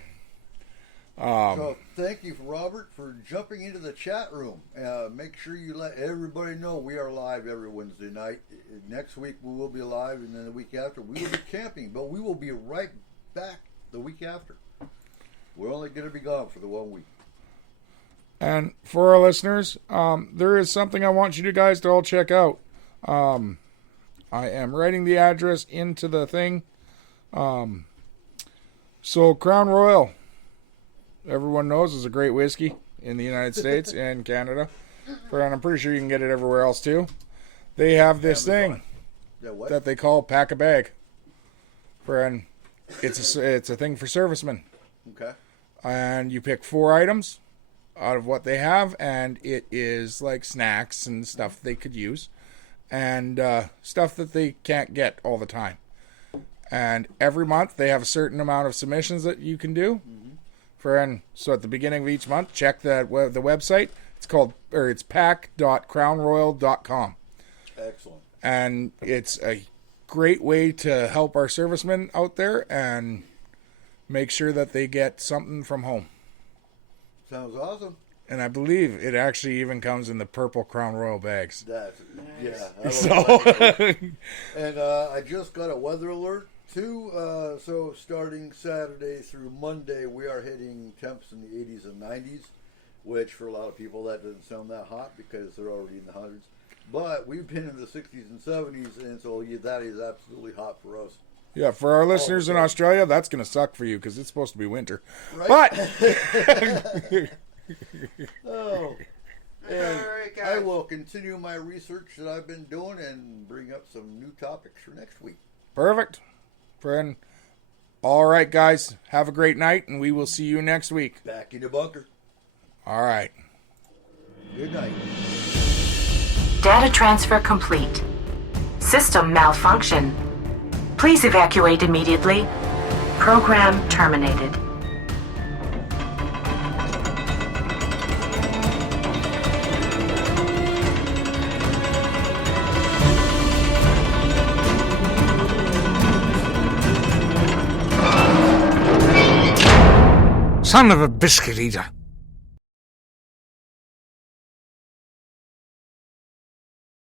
So thank you, Robert, for jumping into the chat room. Make sure you let everybody know we are live every Wednesday night. Next week we will be live, and then the week after we will be camping. But we will be right back the week after. We're only going to be gone for the 1 week. And for our listeners, there is something I want you guys to all check out. I am writing the address into the thing. So Crown Royal, everyone knows, is a great whiskey in the United States and Canada. And I'm pretty sure you can get it everywhere else too. They have this thing that they call Pack a Bag. And it's a thing for servicemen. Okay. And you pick 4 items out of what they have, and it is like snacks and stuff they could use, and stuff that they can't get all the time. And every month they have a certain amount of submissions that you can do. So at the beginning of each month, check the website. It's pack.crownroyal.com. Excellent. And it's a great way to help our servicemen out there and make sure that they get something from home. Sounds awesome. And I believe it actually even comes in the purple Crown Royal bags. That's Nice. And I just got a weather alert too. So starting Saturday through Monday, we are hitting temps in the 80s and 90s, which for a lot of people that doesn't sound that hot because they're already in the hundreds. But we've been in the 60s and 70s, and so that is absolutely hot for us. Yeah, for our listeners in Australia, that's going to suck for you because it's supposed to be winter. Right? But Oh. And All right, guys. I will continue my research that I've been doing and bring up some new topics for next week. Perfect. Friend. All right, guys. Have a great night, and we will see you next week. Back in the bunker. All right. Good night. Data transfer complete. System malfunction. Please evacuate immediately. Program terminated. Son of a biscuit eater.